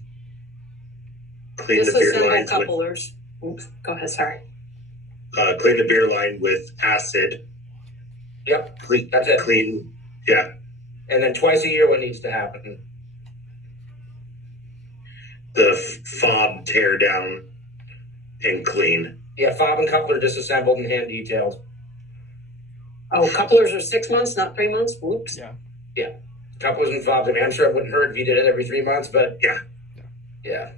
Clean the beer Disassemble lines with couplers. Oops. Go ahead. Sorry. clean the beer line with acid. Yep, Clean, that's it. clean. Yeah, And then twice a year, what needs to happen? the fob tear down and clean. Yeah, fob and coupler disassembled and hand detailed. Oh, couplers are 6 months, not 3 months. Whoops. Yeah. Couplers and fobs. I mean, I'm sure it wouldn't hurt if you did it every 3 months, but yeah.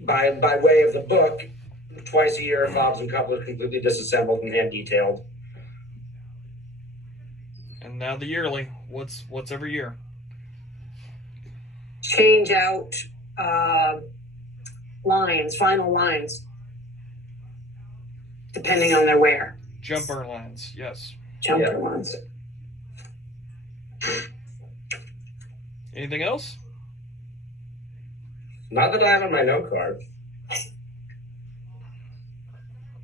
By way of the book, twice a year, fobs and couplers completely disassembled and hand detailed. And now the yearly. What's every year? Change out lines, final lines, depending on their wear. Jumper lines. Yes. Jumper Yeah. lines. Anything else? Not that I have on my note card,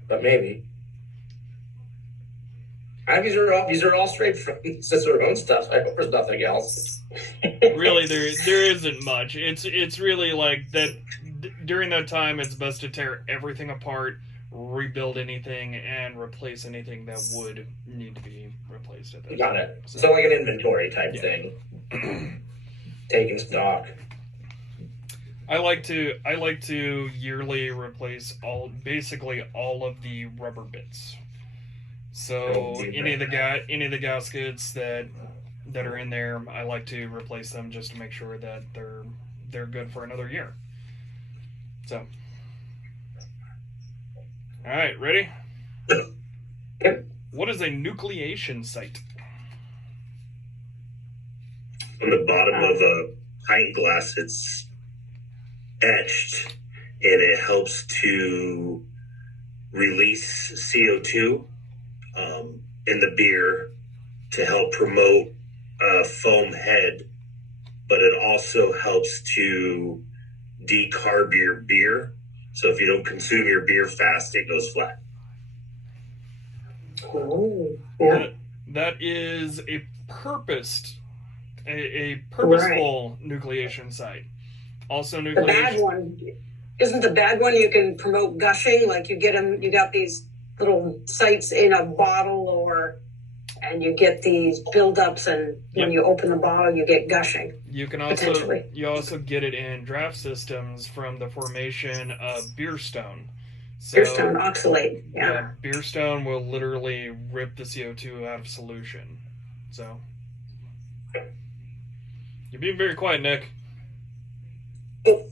but maybe. These are all straight from Cicerone stuff. I hope there's nothing else. Really, there isn't much. It's really like that. During that time, it's best to tear everything apart, rebuild anything, and replace anything that would need to be replaced at that Got time. it. So like an inventory type Yeah. thing. Taking stock. I like to yearly replace basically all of the rubber bits. So Oh, dear. any of the gaskets that are in there, I like to replace them just to make sure that they're good for another year. So, all right, ready? Yep. What is a nucleation site? On the bottom of a pint glass, it's etched, and it helps to release CO2 in the beer to help promote a foam head, but it also helps to decarb your beer. So if you don't consume your beer fast, it goes flat. Oh, yeah. That is a Right. purposeful nucleation site. Also, The bad nucleation. one isn't the bad one. You can promote gushing, like you get them. You got these little sites in a bottle, and you get these buildups, and when Yep. you open the bottle, you get gushing. You can Potentially. also get it in draft systems from the formation of beer stone. Beer So stone oxalate. yeah, Yeah. beer stone will literally rip the CO2 out of solution. So you're being very quiet, Nick. Oh,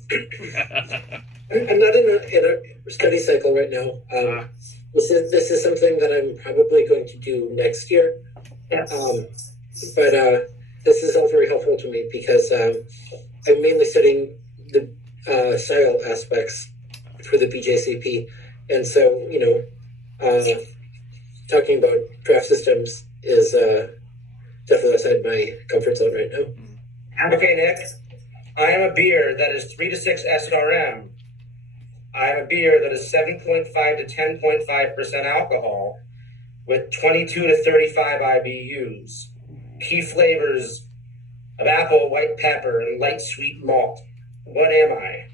I'm not in a study cycle right now. This is something that I'm probably going to do next year. Yes. But this is all very helpful to me because I'm mainly studying the soil aspects for the BJCP, and so talking about draft systems is definitely outside my comfort zone right now. Okay, Nick. I am a beer that is 3 to 6 SRM. I am a beer that is 7.5 to 10.5% alcohol with 22 to 35 IBUs. Key flavors of apple, white pepper, and light sweet malt. What am I?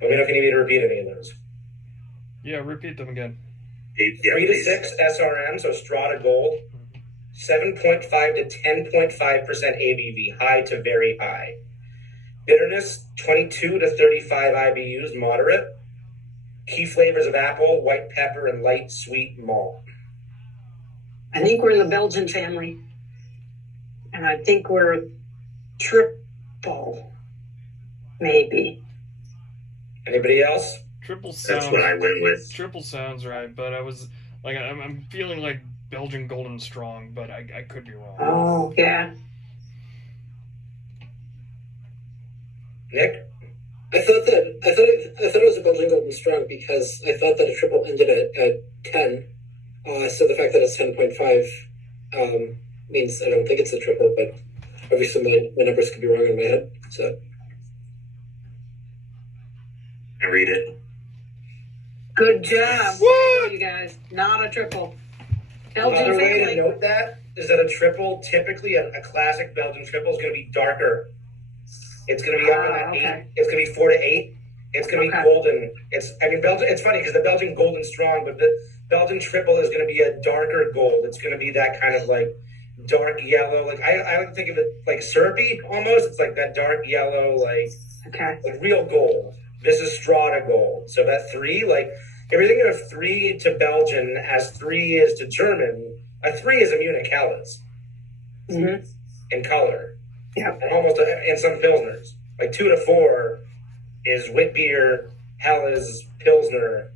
Let me know if you need me to repeat any of those. Yeah, repeat them again. 3 to 6 SRM, so Strata Gold. 7.5 to 10.5% ABV, high to very high. Bitterness, 22 to 35 IBUs, moderate. Key flavors of apple, white pepper, and light sweet malt. I think we're in the Belgian family, and I think we're triple, maybe. Anybody else? Triple sounds. That's what I went with. Triple sounds right, but I was like, I'm feeling like Belgian Golden Strong, but I could be wrong. Oh yeah. Nick? I thought it was a Belgian Golden Strong because I thought that a triple ended at 10. So the fact that it's 10.5 means I don't think it's a triple, but obviously my numbers could be wrong in my head. So I read it. Good job. What? You guys, not a triple. Belgian Another way to family. note that is that a triple, typically a classic Belgian triple, is going to be darker. It's going to be up in that okay. 8. It's going to be 4 to 8. It's going to be golden. Belgian. It's funny because the Belgian Golden Strong, but the Belgian triple is going to be a darker gold. It's going to be that kind of like dark yellow. Like I like to think of it like syrupy almost. It's like that dark yellow, like real gold. This is Strata Gold. So that 3, like everything of 3 to Belgian as 3 is to German. A 3 is a Munich Helles in color. Yeah. And almost in some Pilsners. Like 2 to 4 is wit beer, Helles, Pilsner.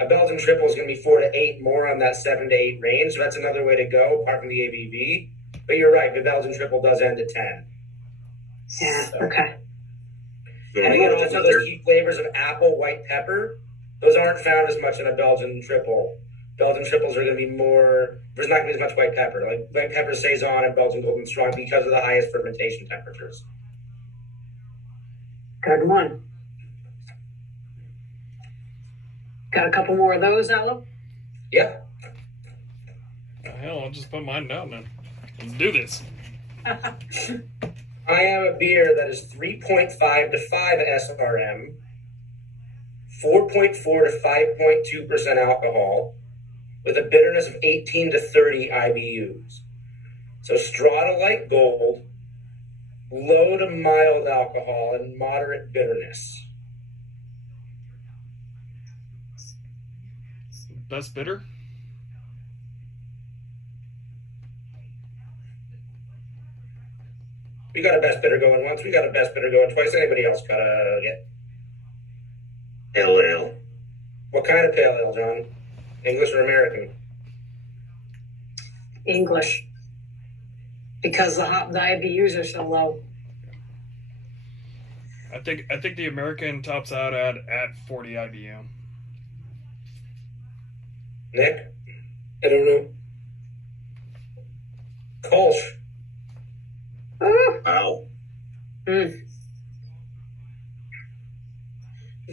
A Belgian triple is going to be 4 to 8, more on that 7 to 8 range. So that's another way to go, apart from the ABV. But you're right, the Belgian triple does end at 10. Yeah. So. Okay. And again, also those key flavors of apple, white pepper, those aren't found as much in a Belgian triple. Belgian triples are going to be more, there's not going to be as much white pepper. Like white pepper stays on in Belgian Golden Strong because of the highest fermentation temperatures. Good one. Got a couple more of those, Aloe? Yeah. Hell, I'll just put mine down then. Let's do this. I am a beer that is 3.5 to 5 SRM, 4.4 to 5.2% alcohol, with a bitterness of 18 to 30 IBUs. So Strata Light Gold, low to mild alcohol, and moderate bitterness. Best bitter? We got a best bitter going once. We got a best bitter going twice. Anybody else got a Pale ale. What kind of pale ale, John? English or American? English. Because the IBUs are so low. I think the American tops out at 40 IBU. Nick? I don't know. Kolsch. Oh. Wow. Mm.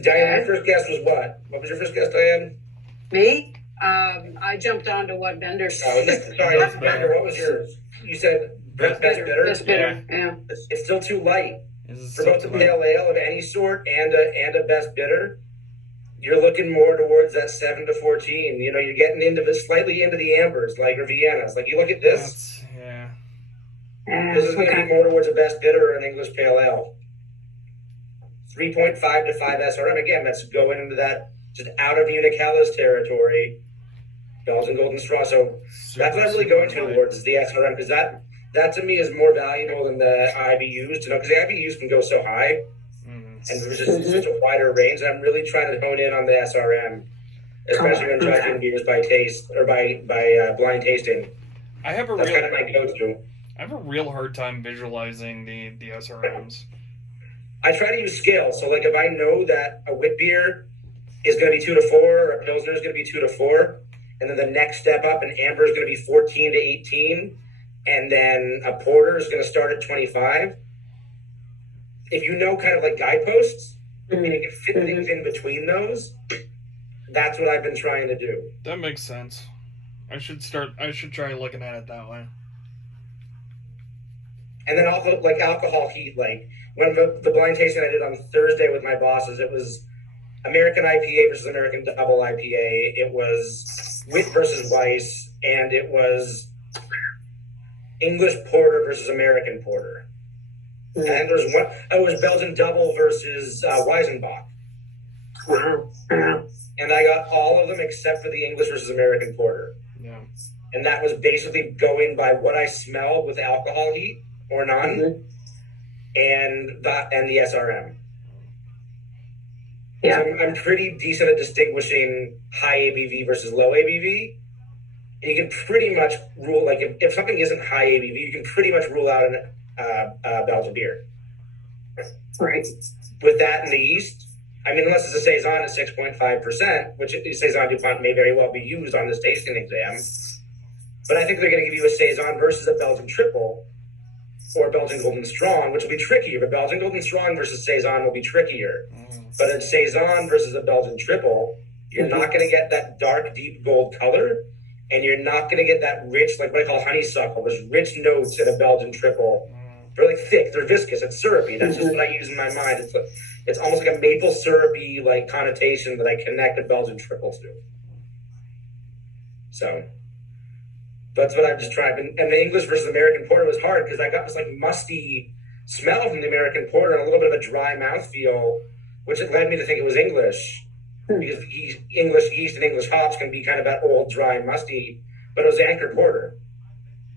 Diane, your first guess was what? What was your first guess, Diane? Me? I jumped on to what Bender Sorry, Best Bender, what was yours? You said best bitter. Best bitter. Yeah. It's still too light Is for still both too a light. pale ale of any sort and a best bitter. You're looking more towards that 7 to 14. You know, you're getting slightly into the ambers, like or Viennas. Like you look at this, this is going to be more towards a best bitter or an English pale ale. 3.5 to 5 SRM. Again, that's going into that just out of Unicalis territory. Belgian Golden Straw. So that's what I'm really going towards is the SRM because that to me is more valuable than the IBUs. To know because the IBUs can go so high, and there's just such a wider range. And I'm really trying to hone in on the SRM, especially when judging beers by taste or by blind tasting. That's kind of my go-to. I have a real hard time visualizing the SRMs. I try to use scale. So, like, if I know that a wit beer is going to be 2 to 4, or a Pilsner is going to be 2 to 4, and then the next step up, an Amber is going to be 14 to 18, and then a Porter is going to start at 25. If you know kind of like guideposts, and you can fit things in between those, that's what I've been trying to do. That makes sense. I should try looking at it that way. And then also, like, alcohol heat, like, when the blind tasting I did on Thursday with my bosses, it was American IPA versus American Double IPA. It was Wit versus Weiss, and it was English Porter versus American Porter. And there was one. It was Belgian Double versus Weizenbach. And I got all of them except for the English versus American Porter. Yeah. And that was basically going by what I smelled with alcohol heat or none, and the SRM. Yeah. So I'm pretty decent at distinguishing high ABV versus low ABV. And you can pretty much rule, like, if something isn't high ABV, you can pretty much rule out a Belgian beer. Right. With that in the East, I mean, unless it's a Saison at 6.5%, which Saison DuPont may very well be used on this tasting exam. But I think they're going to give you a Saison versus a Belgian Triple or a Belgian Golden Strong, which will be trickier. But Belgian Golden Strong versus Saison will be trickier. But a Saison versus a Belgian Triple, you're not going to get that dark, deep gold color, and you're not going to get that rich, like what I call honeysuckle, those rich notes in a Belgian Triple. They're like thick, they're viscous, it's syrupy. That's just what I use in my mind. It's almost like a maple syrupy like connotation that I connect a Belgian Triple to. So that's what I've just tried. And the English versus American Porter was hard because I got this like musty smell from the American Porter and a little bit of a dry mouthfeel, which it led me to think it was English. Because English yeast and English hops can be kind of that old, dry, musty, but it was Anchor Porter.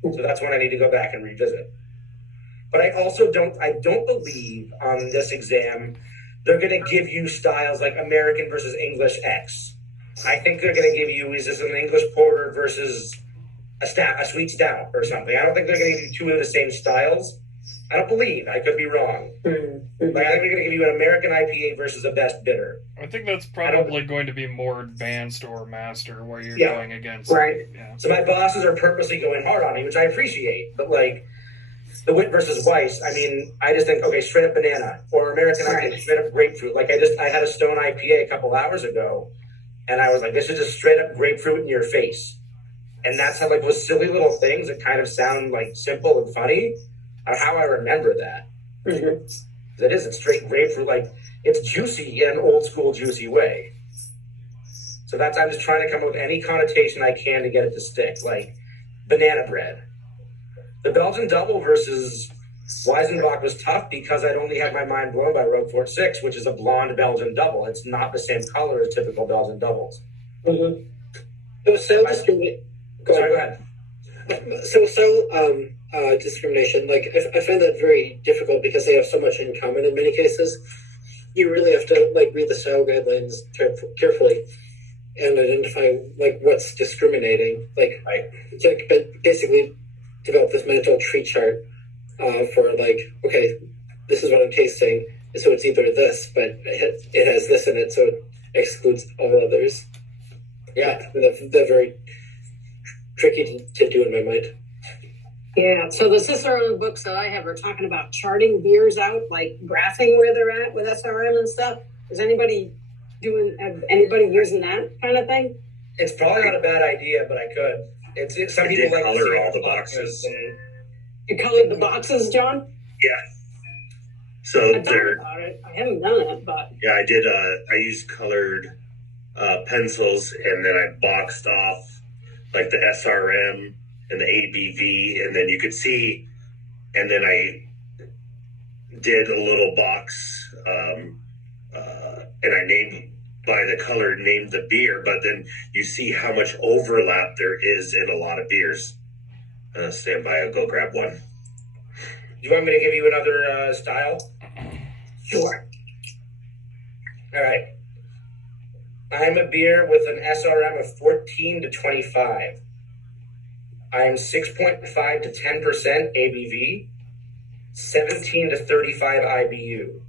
So that's one I need to go back and revisit. But I also don't believe on this exam they're going to give you styles like American versus English X. I think they're going to give you, is this an English Porter versus a sweet stout or something. I don't think they're going to give you two of the same styles. I don't believe. I could be wrong. Like, I think they're going to give you an American IPA versus a best bitter. I think that's probably going to be more advanced or master where you're Yeah. going against. Right. Yeah. So my bosses are purposely going hard on me, which I appreciate. But like the Wit versus Weiss, I mean, I just think, okay, straight up banana or American IPA, straight up grapefruit. Like I had a Stone IPA a couple hours ago, and I was like, this is just straight up grapefruit in your face. And that's how, like, those silly little things that kind of sound like simple and funny are how I remember that. It is, it's straight grapefruit, like it's juicy in an old school juicy way. So I'm just trying to come up with any connotation I can to get it to stick, like banana bread. The Belgian Double versus Weizenbach was tough because I'd only had my mind blown by Roquefort 6, which is a blonde Belgian Double. It's not the same color as typical Belgian Doubles. It was so discriminating. Sorry, go ahead. Discrimination. Like I find that very difficult because they have so much in common in many cases. You really have to like read the style guidelines carefully and identify like what's discriminating. Like to basically develop this mental tree chart for like, okay, this is what I'm tasting, so it's either this, but it has this in it, so it excludes all others. Yeah, they're very tricky to do in my mind. Yeah, so the Cicerone books that I have are talking about charting beers out, like graphing where they're at with SRM and stuff. Is anybody using that kind of thing? It's probably not a bad idea, but I could. Some I people did like to color see all the boxes. boxes. You colored the boxes, John? Yeah. So I thought they're about it. I haven't done it, but yeah, I did. I used colored pencils, and then I boxed off like the SRM and the ABV, and then you could see, and then I did a little box, and I named by the color, named the beer, but then you see how much overlap there is in a lot of beers. Stand by, I'll go grab one. You want me to give you another style? sure. All right. I'm a beer with an SRM of 14 to 25. I'm 6.5 to 10% ABV, 17 to 35 IBU.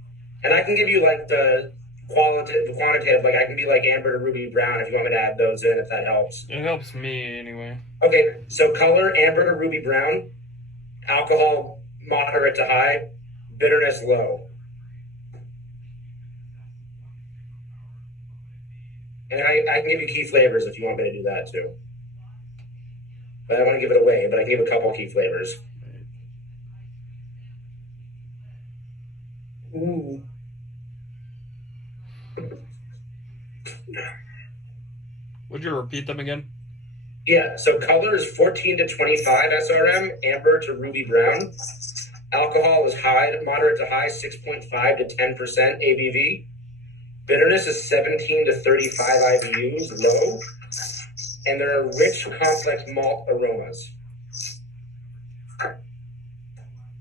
And I can give you like the quantitative, like I can be like amber to ruby brown if you want me to add those in, if that helps. It helps me anyway. Okay, so color amber to ruby brown, alcohol moderate to high, bitterness low. And I can give you key flavors if you want me to do that too. But I don't want to give it away, but I can give a couple key flavors. Ooh. Would you repeat them again? Yeah, so color is 14 to 25 SRM, amber to ruby brown. Alcohol is moderate to high, 6.5 to 10% ABV. Bitterness is 17 to 35 IBUs, low. And there are rich, complex malt aromas.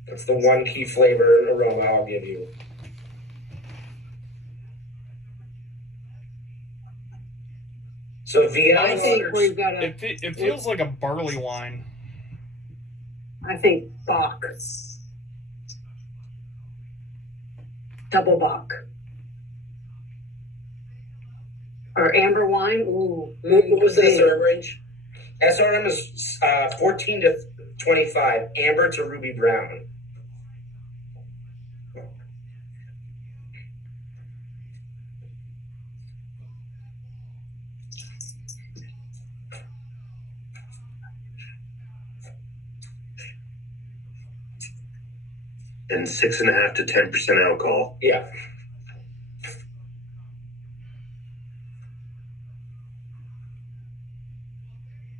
That's the one key flavor and aroma I'll give you. So Vienna. I think we've got a. It feels like a barley wine. I think Bach. Double Bach. Or amber wine. Ooh. What was the SRM range? SRM is 14 to 25, amber to ruby brown. And 6.5 to 10% alcohol. Yeah.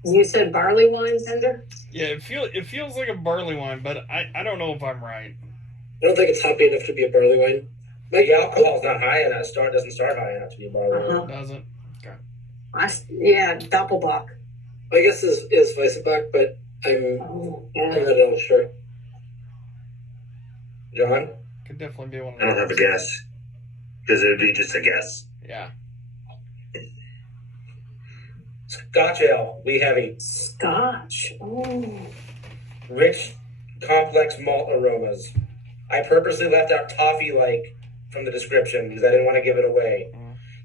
You said barley wine, Bender? Yeah, it feels like a barley wine, but I don't know if I'm right. I don't think it's hoppy enough to be a barley wine. The alcohol's not high enough. Doesn't start high enough to be a barley wine. Doesn't? Okay. Yeah, Doppelbock. I guess is Weissenbach, but I'm not at all sure. John? Could definitely be one of I don't have a guess because it would be just a guess. Yeah. Scotch ale, Lee Heavy. Scotch. Oh. Rich, complex malt aromas. I purposely left out toffee-like from the description because I didn't want to give it away.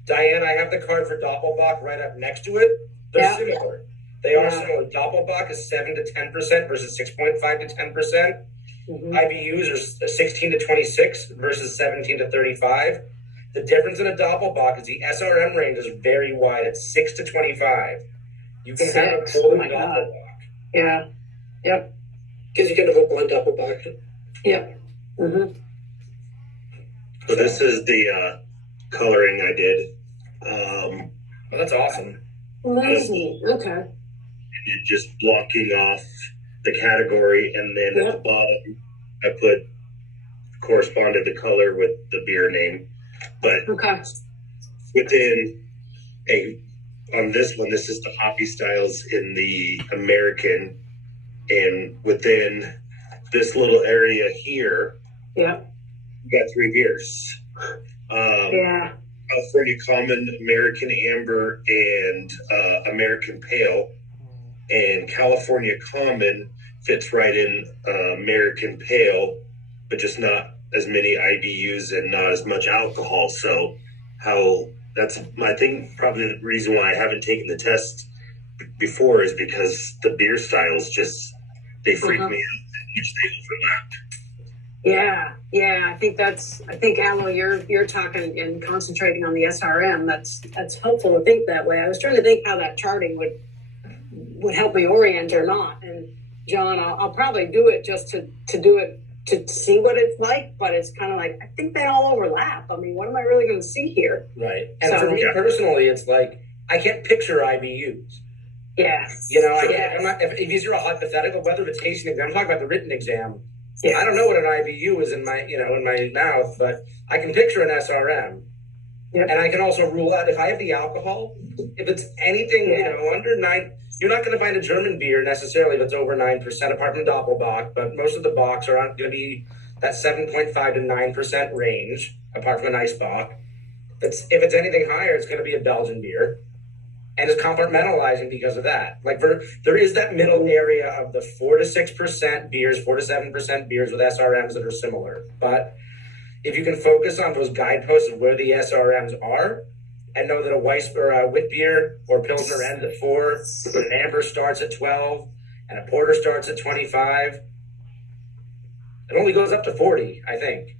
Diane, I have the card for Doppelbock right up next to it. They're similar. They are similar. Doppelbock is 7 to 10% versus 6.5 to 10%. IBUs are 16 to 26 versus 17 to 35. The difference in a Doppelbock is the SRM range is very wide. It's 6 to 25. You can have a full Doppelbock. Yeah. Yep. Because you can have a blend Doppelbock. Yep. Mm-hmm. So this is the coloring I did. Well, that's awesome. Well, that's neat. Okay. Just blocking off the category, and then at the bottom I put corresponded the color with the beer name. But within on this one, this is the hoppy styles in the American, and within this little area here, we got 3 beers. California Common, American Amber, and American Pale. And California Common fits right in American Pale, but just not as many IBUs and not as much alcohol. So that's I think probably the reason why I haven't taken the test before is because the beer styles just They freak me out how much they overlap. Yeah. I think Aloe, you're talking and concentrating on the SRM. That's helpful to think that way. I was trying to think how that charting would help me orient or not. And John, I'll probably do it just to do it to see what it's like, but it's kind of like, I think they all overlap. I mean, what am I really going to see here? Right. And for me personally, it's like, I can't picture IBUs. Yes. You know, I'm not, if these are a hypothetical, whether it's tasting exam, I'm talking about the written exam. Yeah. I don't know what an IBU is in my mouth, but I can picture an SRM. Yep. And I can also rule out if I have the alcohol, if it's anything, under 9, you're not going to find a German beer necessarily that's over 9%, apart from Doppelbock, but most of the Bocks are going to be that 7.5 to 9% range, apart from an Ice Bock. If it's anything higher, it's going to be a Belgian beer. And it's compartmentalizing because of that. Like there is that middle area of the 4 to 6% beers, 4 to 7% beers with SRMs that are similar. But if you can focus on those guideposts of where the SRMs are, and know that a Weiss or a wit beer or Pilsner ends at 4, an amber starts at 12, and a porter starts at 25, it only goes up to 40, I think.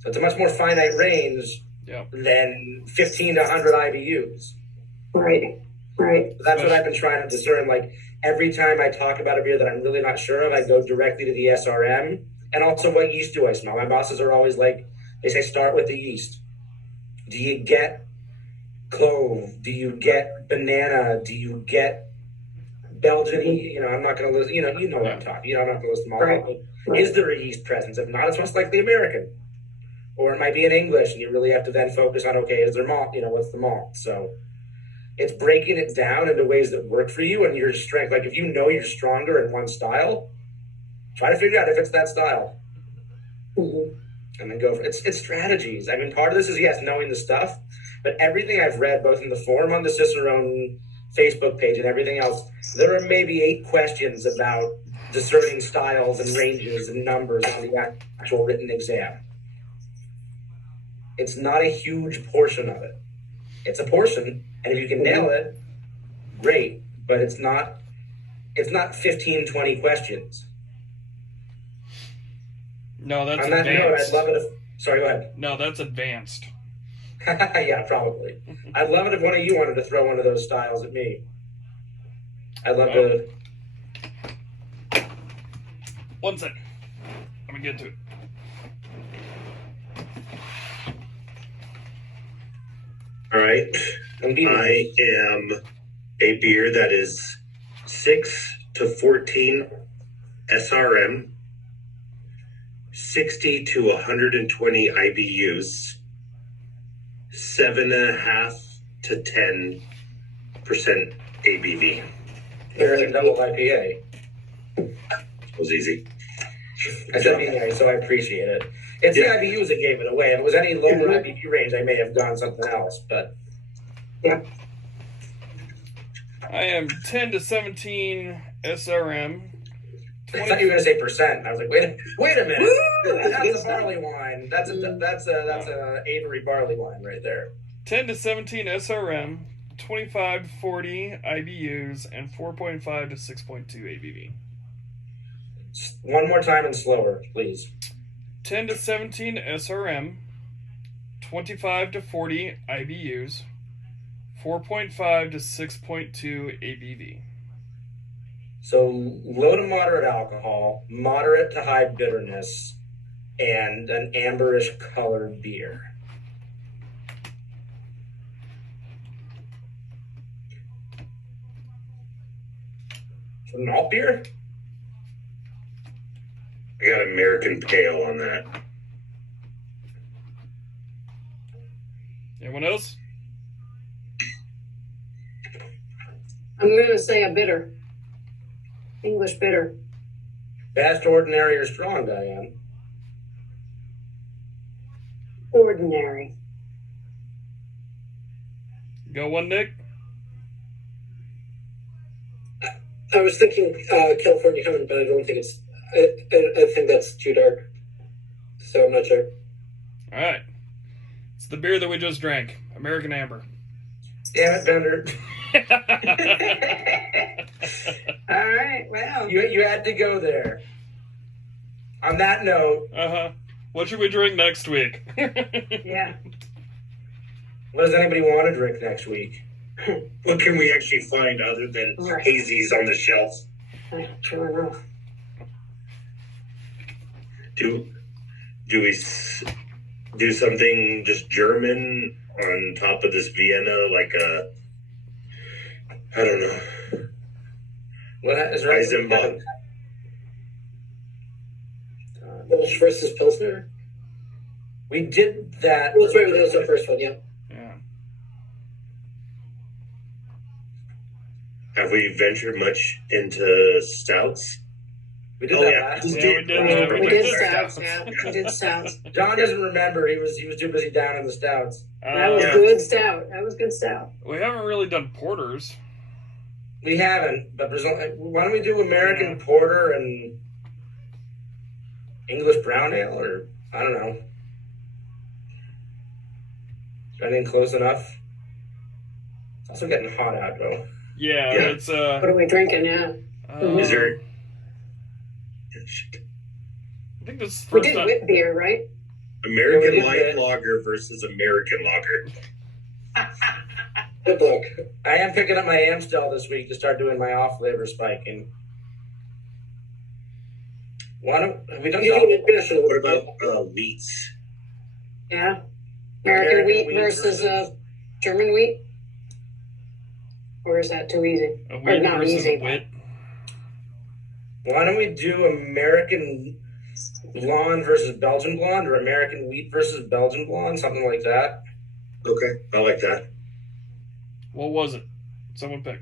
So it's a much more finite range than 15 to 100 IBUs. Right. That's what I've been trying to discern. Like every time I talk about a beer that I'm really not sure of, I go directly to the SRM. And also, what yeast do I smell? My bosses are always like, they say, start with the yeast. Do you get clove? Do you get banana? Do you get Belgian? I'm not going to list. You know what I'm talking. I'm not going to list them all. Right. Is there a yeast presence? If not, it's most likely American, or it might be in English, and you really have to then focus on, okay, is there malt? What's the malt? So it's breaking it down into ways that work for you and your strength. Like if you know you're stronger in one style, try to figure out if it's that style. Mm-hmm. And then go for it's strategies. I mean, part of this is, yes, knowing the stuff, but everything I've read, both in the forum on the Cicerone Facebook page and everything else, there are maybe 8 questions about discerning styles and ranges and numbers on the actual written exam. It's not a huge portion of it. It's a portion, and if you can nail it, great, but it's not 15, 20 questions. No, that's on that advanced. note, I'd love it if... Sorry, go ahead. No, that's advanced. Yeah, probably. I'd love it if one of you wanted to throw one of those styles at me. I'd love to... One second. Let me get to it. All right. I am a beer that is 6 to 14 SRM, 60 to 120 IBUs, 7.5 to 10% ABV. American double IPA. It was easy. I said BVA, so I appreciate it. It's the IBUs that gave it away. If it was any lower IBU range, I may have gone something else, but... Yeah. I am 10 to 17 SRM. I thought you were going to say percent. I was like, wait a minute. Woo! That's a barley wine. That's a Avery barley wine right there. 10 to 17 SRM, 25 to 40 IBUs, and 4.5 to 6.2 ABV. One more time and slower, please. 10 to 17 SRM, 25 to 40 IBUs, 4.5 to 6.2 ABV. So low to moderate alcohol, moderate to high bitterness, and an amberish colored beer. So malt beer? I got American Pale on that. Anyone else? I'm going to say a bitter. English bitter. Best, ordinary, or strong, Diane? Ordinary. Go one, Nick. I was thinking California Common, but I don't think it's... I think that's too dark. So I'm not sure. All right. It's the beer that we just drank. American Amber. Damn it, Bender. All right. Well, know. You had to go there. On that note, what should we drink next week? Yeah. what does anybody want to drink next week? What can we actually find other than Right. hazies on the shelf? Sure enough. Do we do something just German on top of this Vienna, like I don't know, What is there? Eisenbahn? Welsh versus Pilsner. We did that. Well, that's right. That was the first one. Yeah. Yeah. Have we ventured much into stouts? We did Oh, that yeah. last Yeah, week. we did. We did stouts. Yeah, we did stouts. John doesn't remember. He was too busy down in the stouts. That was good stout. That was good stout. We haven't really done porters. We haven't, but there's only, why don't we do American Porter and English Brown Ale, or I don't know. Anything close enough? It's also getting hot out, though. Yeah, Yeah. it's What are we drinking now? Is there? I think this is the We first did time. wit beer, right? American Yeah, we light did. lager versus American lager. Good luck. I am picking up my Amstel this week to start doing my off-flavor spiking. Why don't have we done You that? can international. What about wheats? Yeah. American wheat versus German wheat? Or is that too easy? A Or wheat not versus easy. a wit. Why don't we do American blonde versus Belgian blonde, or American wheat versus Belgian blonde, something like that? Okay, I like that. What was it? Someone pick.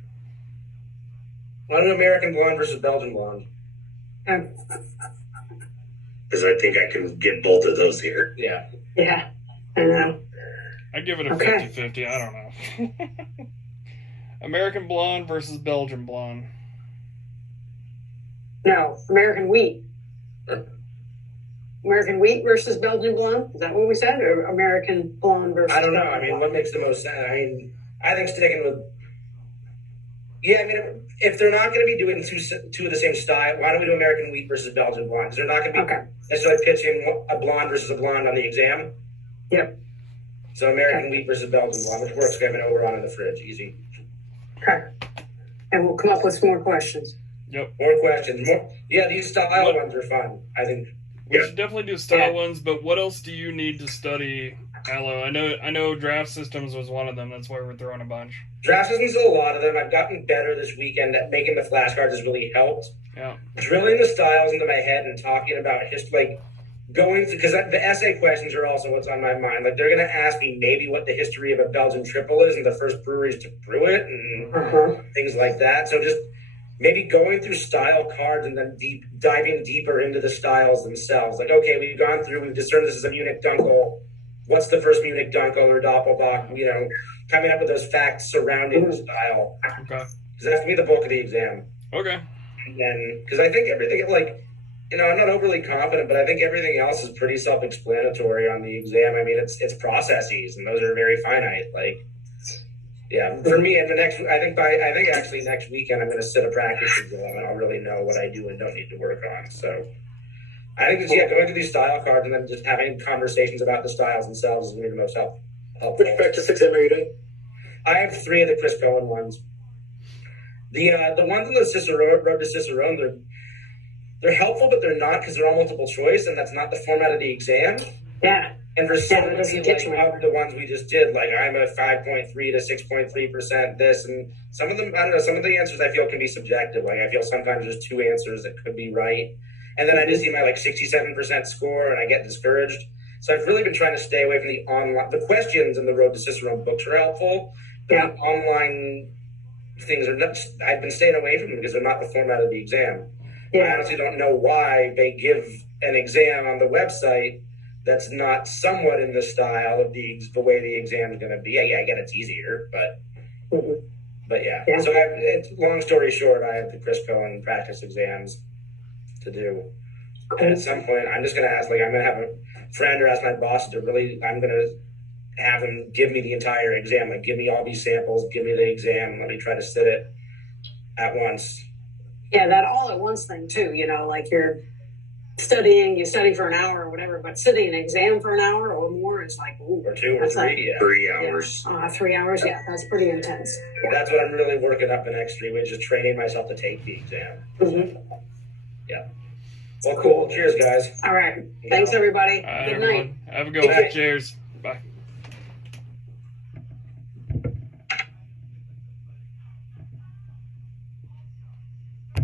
Why don't we do American blonde versus Belgian blonde? Because I think I can get both of those here. Yeah. Yeah, I know. I'd give it a Okay. 50-50. I don't know. American blonde versus Belgian blonde. No, American wheat. American wheat versus Belgian blonde? Is that what we said? Or American blonde versus I don't know. Belgian I mean, blonde? what makes the most sense? I mean, I think sticking with. Yeah, I mean, if they're not going to be doing two of the same style, why don't we do American wheat versus Belgian blonde? Because they're not going to be Okay. necessarily pitching a blonde versus a blonde on the exam. Yep. So American wheat versus Belgian blonde, which works. We have an over on in the fridge. Easy. Okay. And we'll come up with some more questions. Yep. More questions. More. Yeah, these style What- ones are fun. I think. We Yeah. should definitely do style Yeah. ones, but what else do you need to study, Aloe? I know draft systems was one of them. That's why we're throwing a bunch. Draft systems, a lot of them. I've gotten better this weekend at making the flashcards has really helped. Yeah. Drilling the styles into my head and talking about like going through, because the essay questions are also what's on my mind. Like they're going to ask me maybe what the history of a Belgian triple is and the first breweries to brew it and Uh-huh. things like that. So just maybe going through style cards and then diving deeper into the styles themselves. Like, okay, we've gone through, we've discerned this is a Munich Dunkel. What's the first Munich Dunkel or Doppelbock? You know, coming up with those facts surrounding the style. Okay. Because that's to be the bulk of the exam. Okay. And then, because I think everything, like, you know, I'm not overly confident, but I think everything else is pretty self-explanatory on the exam. I mean, it's processes, and those are very finite. Like, yeah, for me, and I think actually next weekend I'm going to sit a practice exam, and I'll really know what I do and don't need to work on. So, I think going through these style cards and then just having conversations about the styles themselves is going to be the most helpful. Which practice exam are you doing? I have 3 of the Chris Cohen ones. The ones on the Cicerone road to Cicerone, they're helpful, but they're not because they're all multiple choice, and that's not the format of the exam. Yeah. And for some that of doesn't get you anywhere. the ones we just did, like I'm a 5.3 to 6.3% this, and some of them, I don't know, some of the answers I feel can be subjective. Like I feel sometimes there's 2 answers that could be right, and then I just see my like 67% score, and I get discouraged. So I've really been trying to stay away from the online. The questions in the Road to Cicerone books are helpful, but Yeah. the online things are not. I've been staying away from them because they're not the format of the exam. I Yeah. honestly don't know why they give an exam on the website that's not somewhat in the style of the way the exam is going to be. Yeah, I get it's easier, but Mhm. yeah. Yeah. So long story short, I have the Chris Cohen practice exams to do. And at some point, I'm just going to ask, like, I'm going to have a friend or ask my boss to really, I'm going to have him give me the entire exam. Like, give me all these samples, give me the exam, let me try to sit it at once. Yeah, that all at once thing too. You know, like you study for an hour or whatever, but sitting an exam for an hour or more is like, ooh, or 2 or that's 3. like, Yeah. 3 hours. 3 hours. Yeah, that's pretty intense. That's what I'm really working up the next 3 weeks, just training myself to take the exam. Mm-hmm. Yeah. Well, cool. Cheers, guys. All right. Thanks, everybody. All right, Good everyone. night. Have a good one. Good night. Cheers. Bye.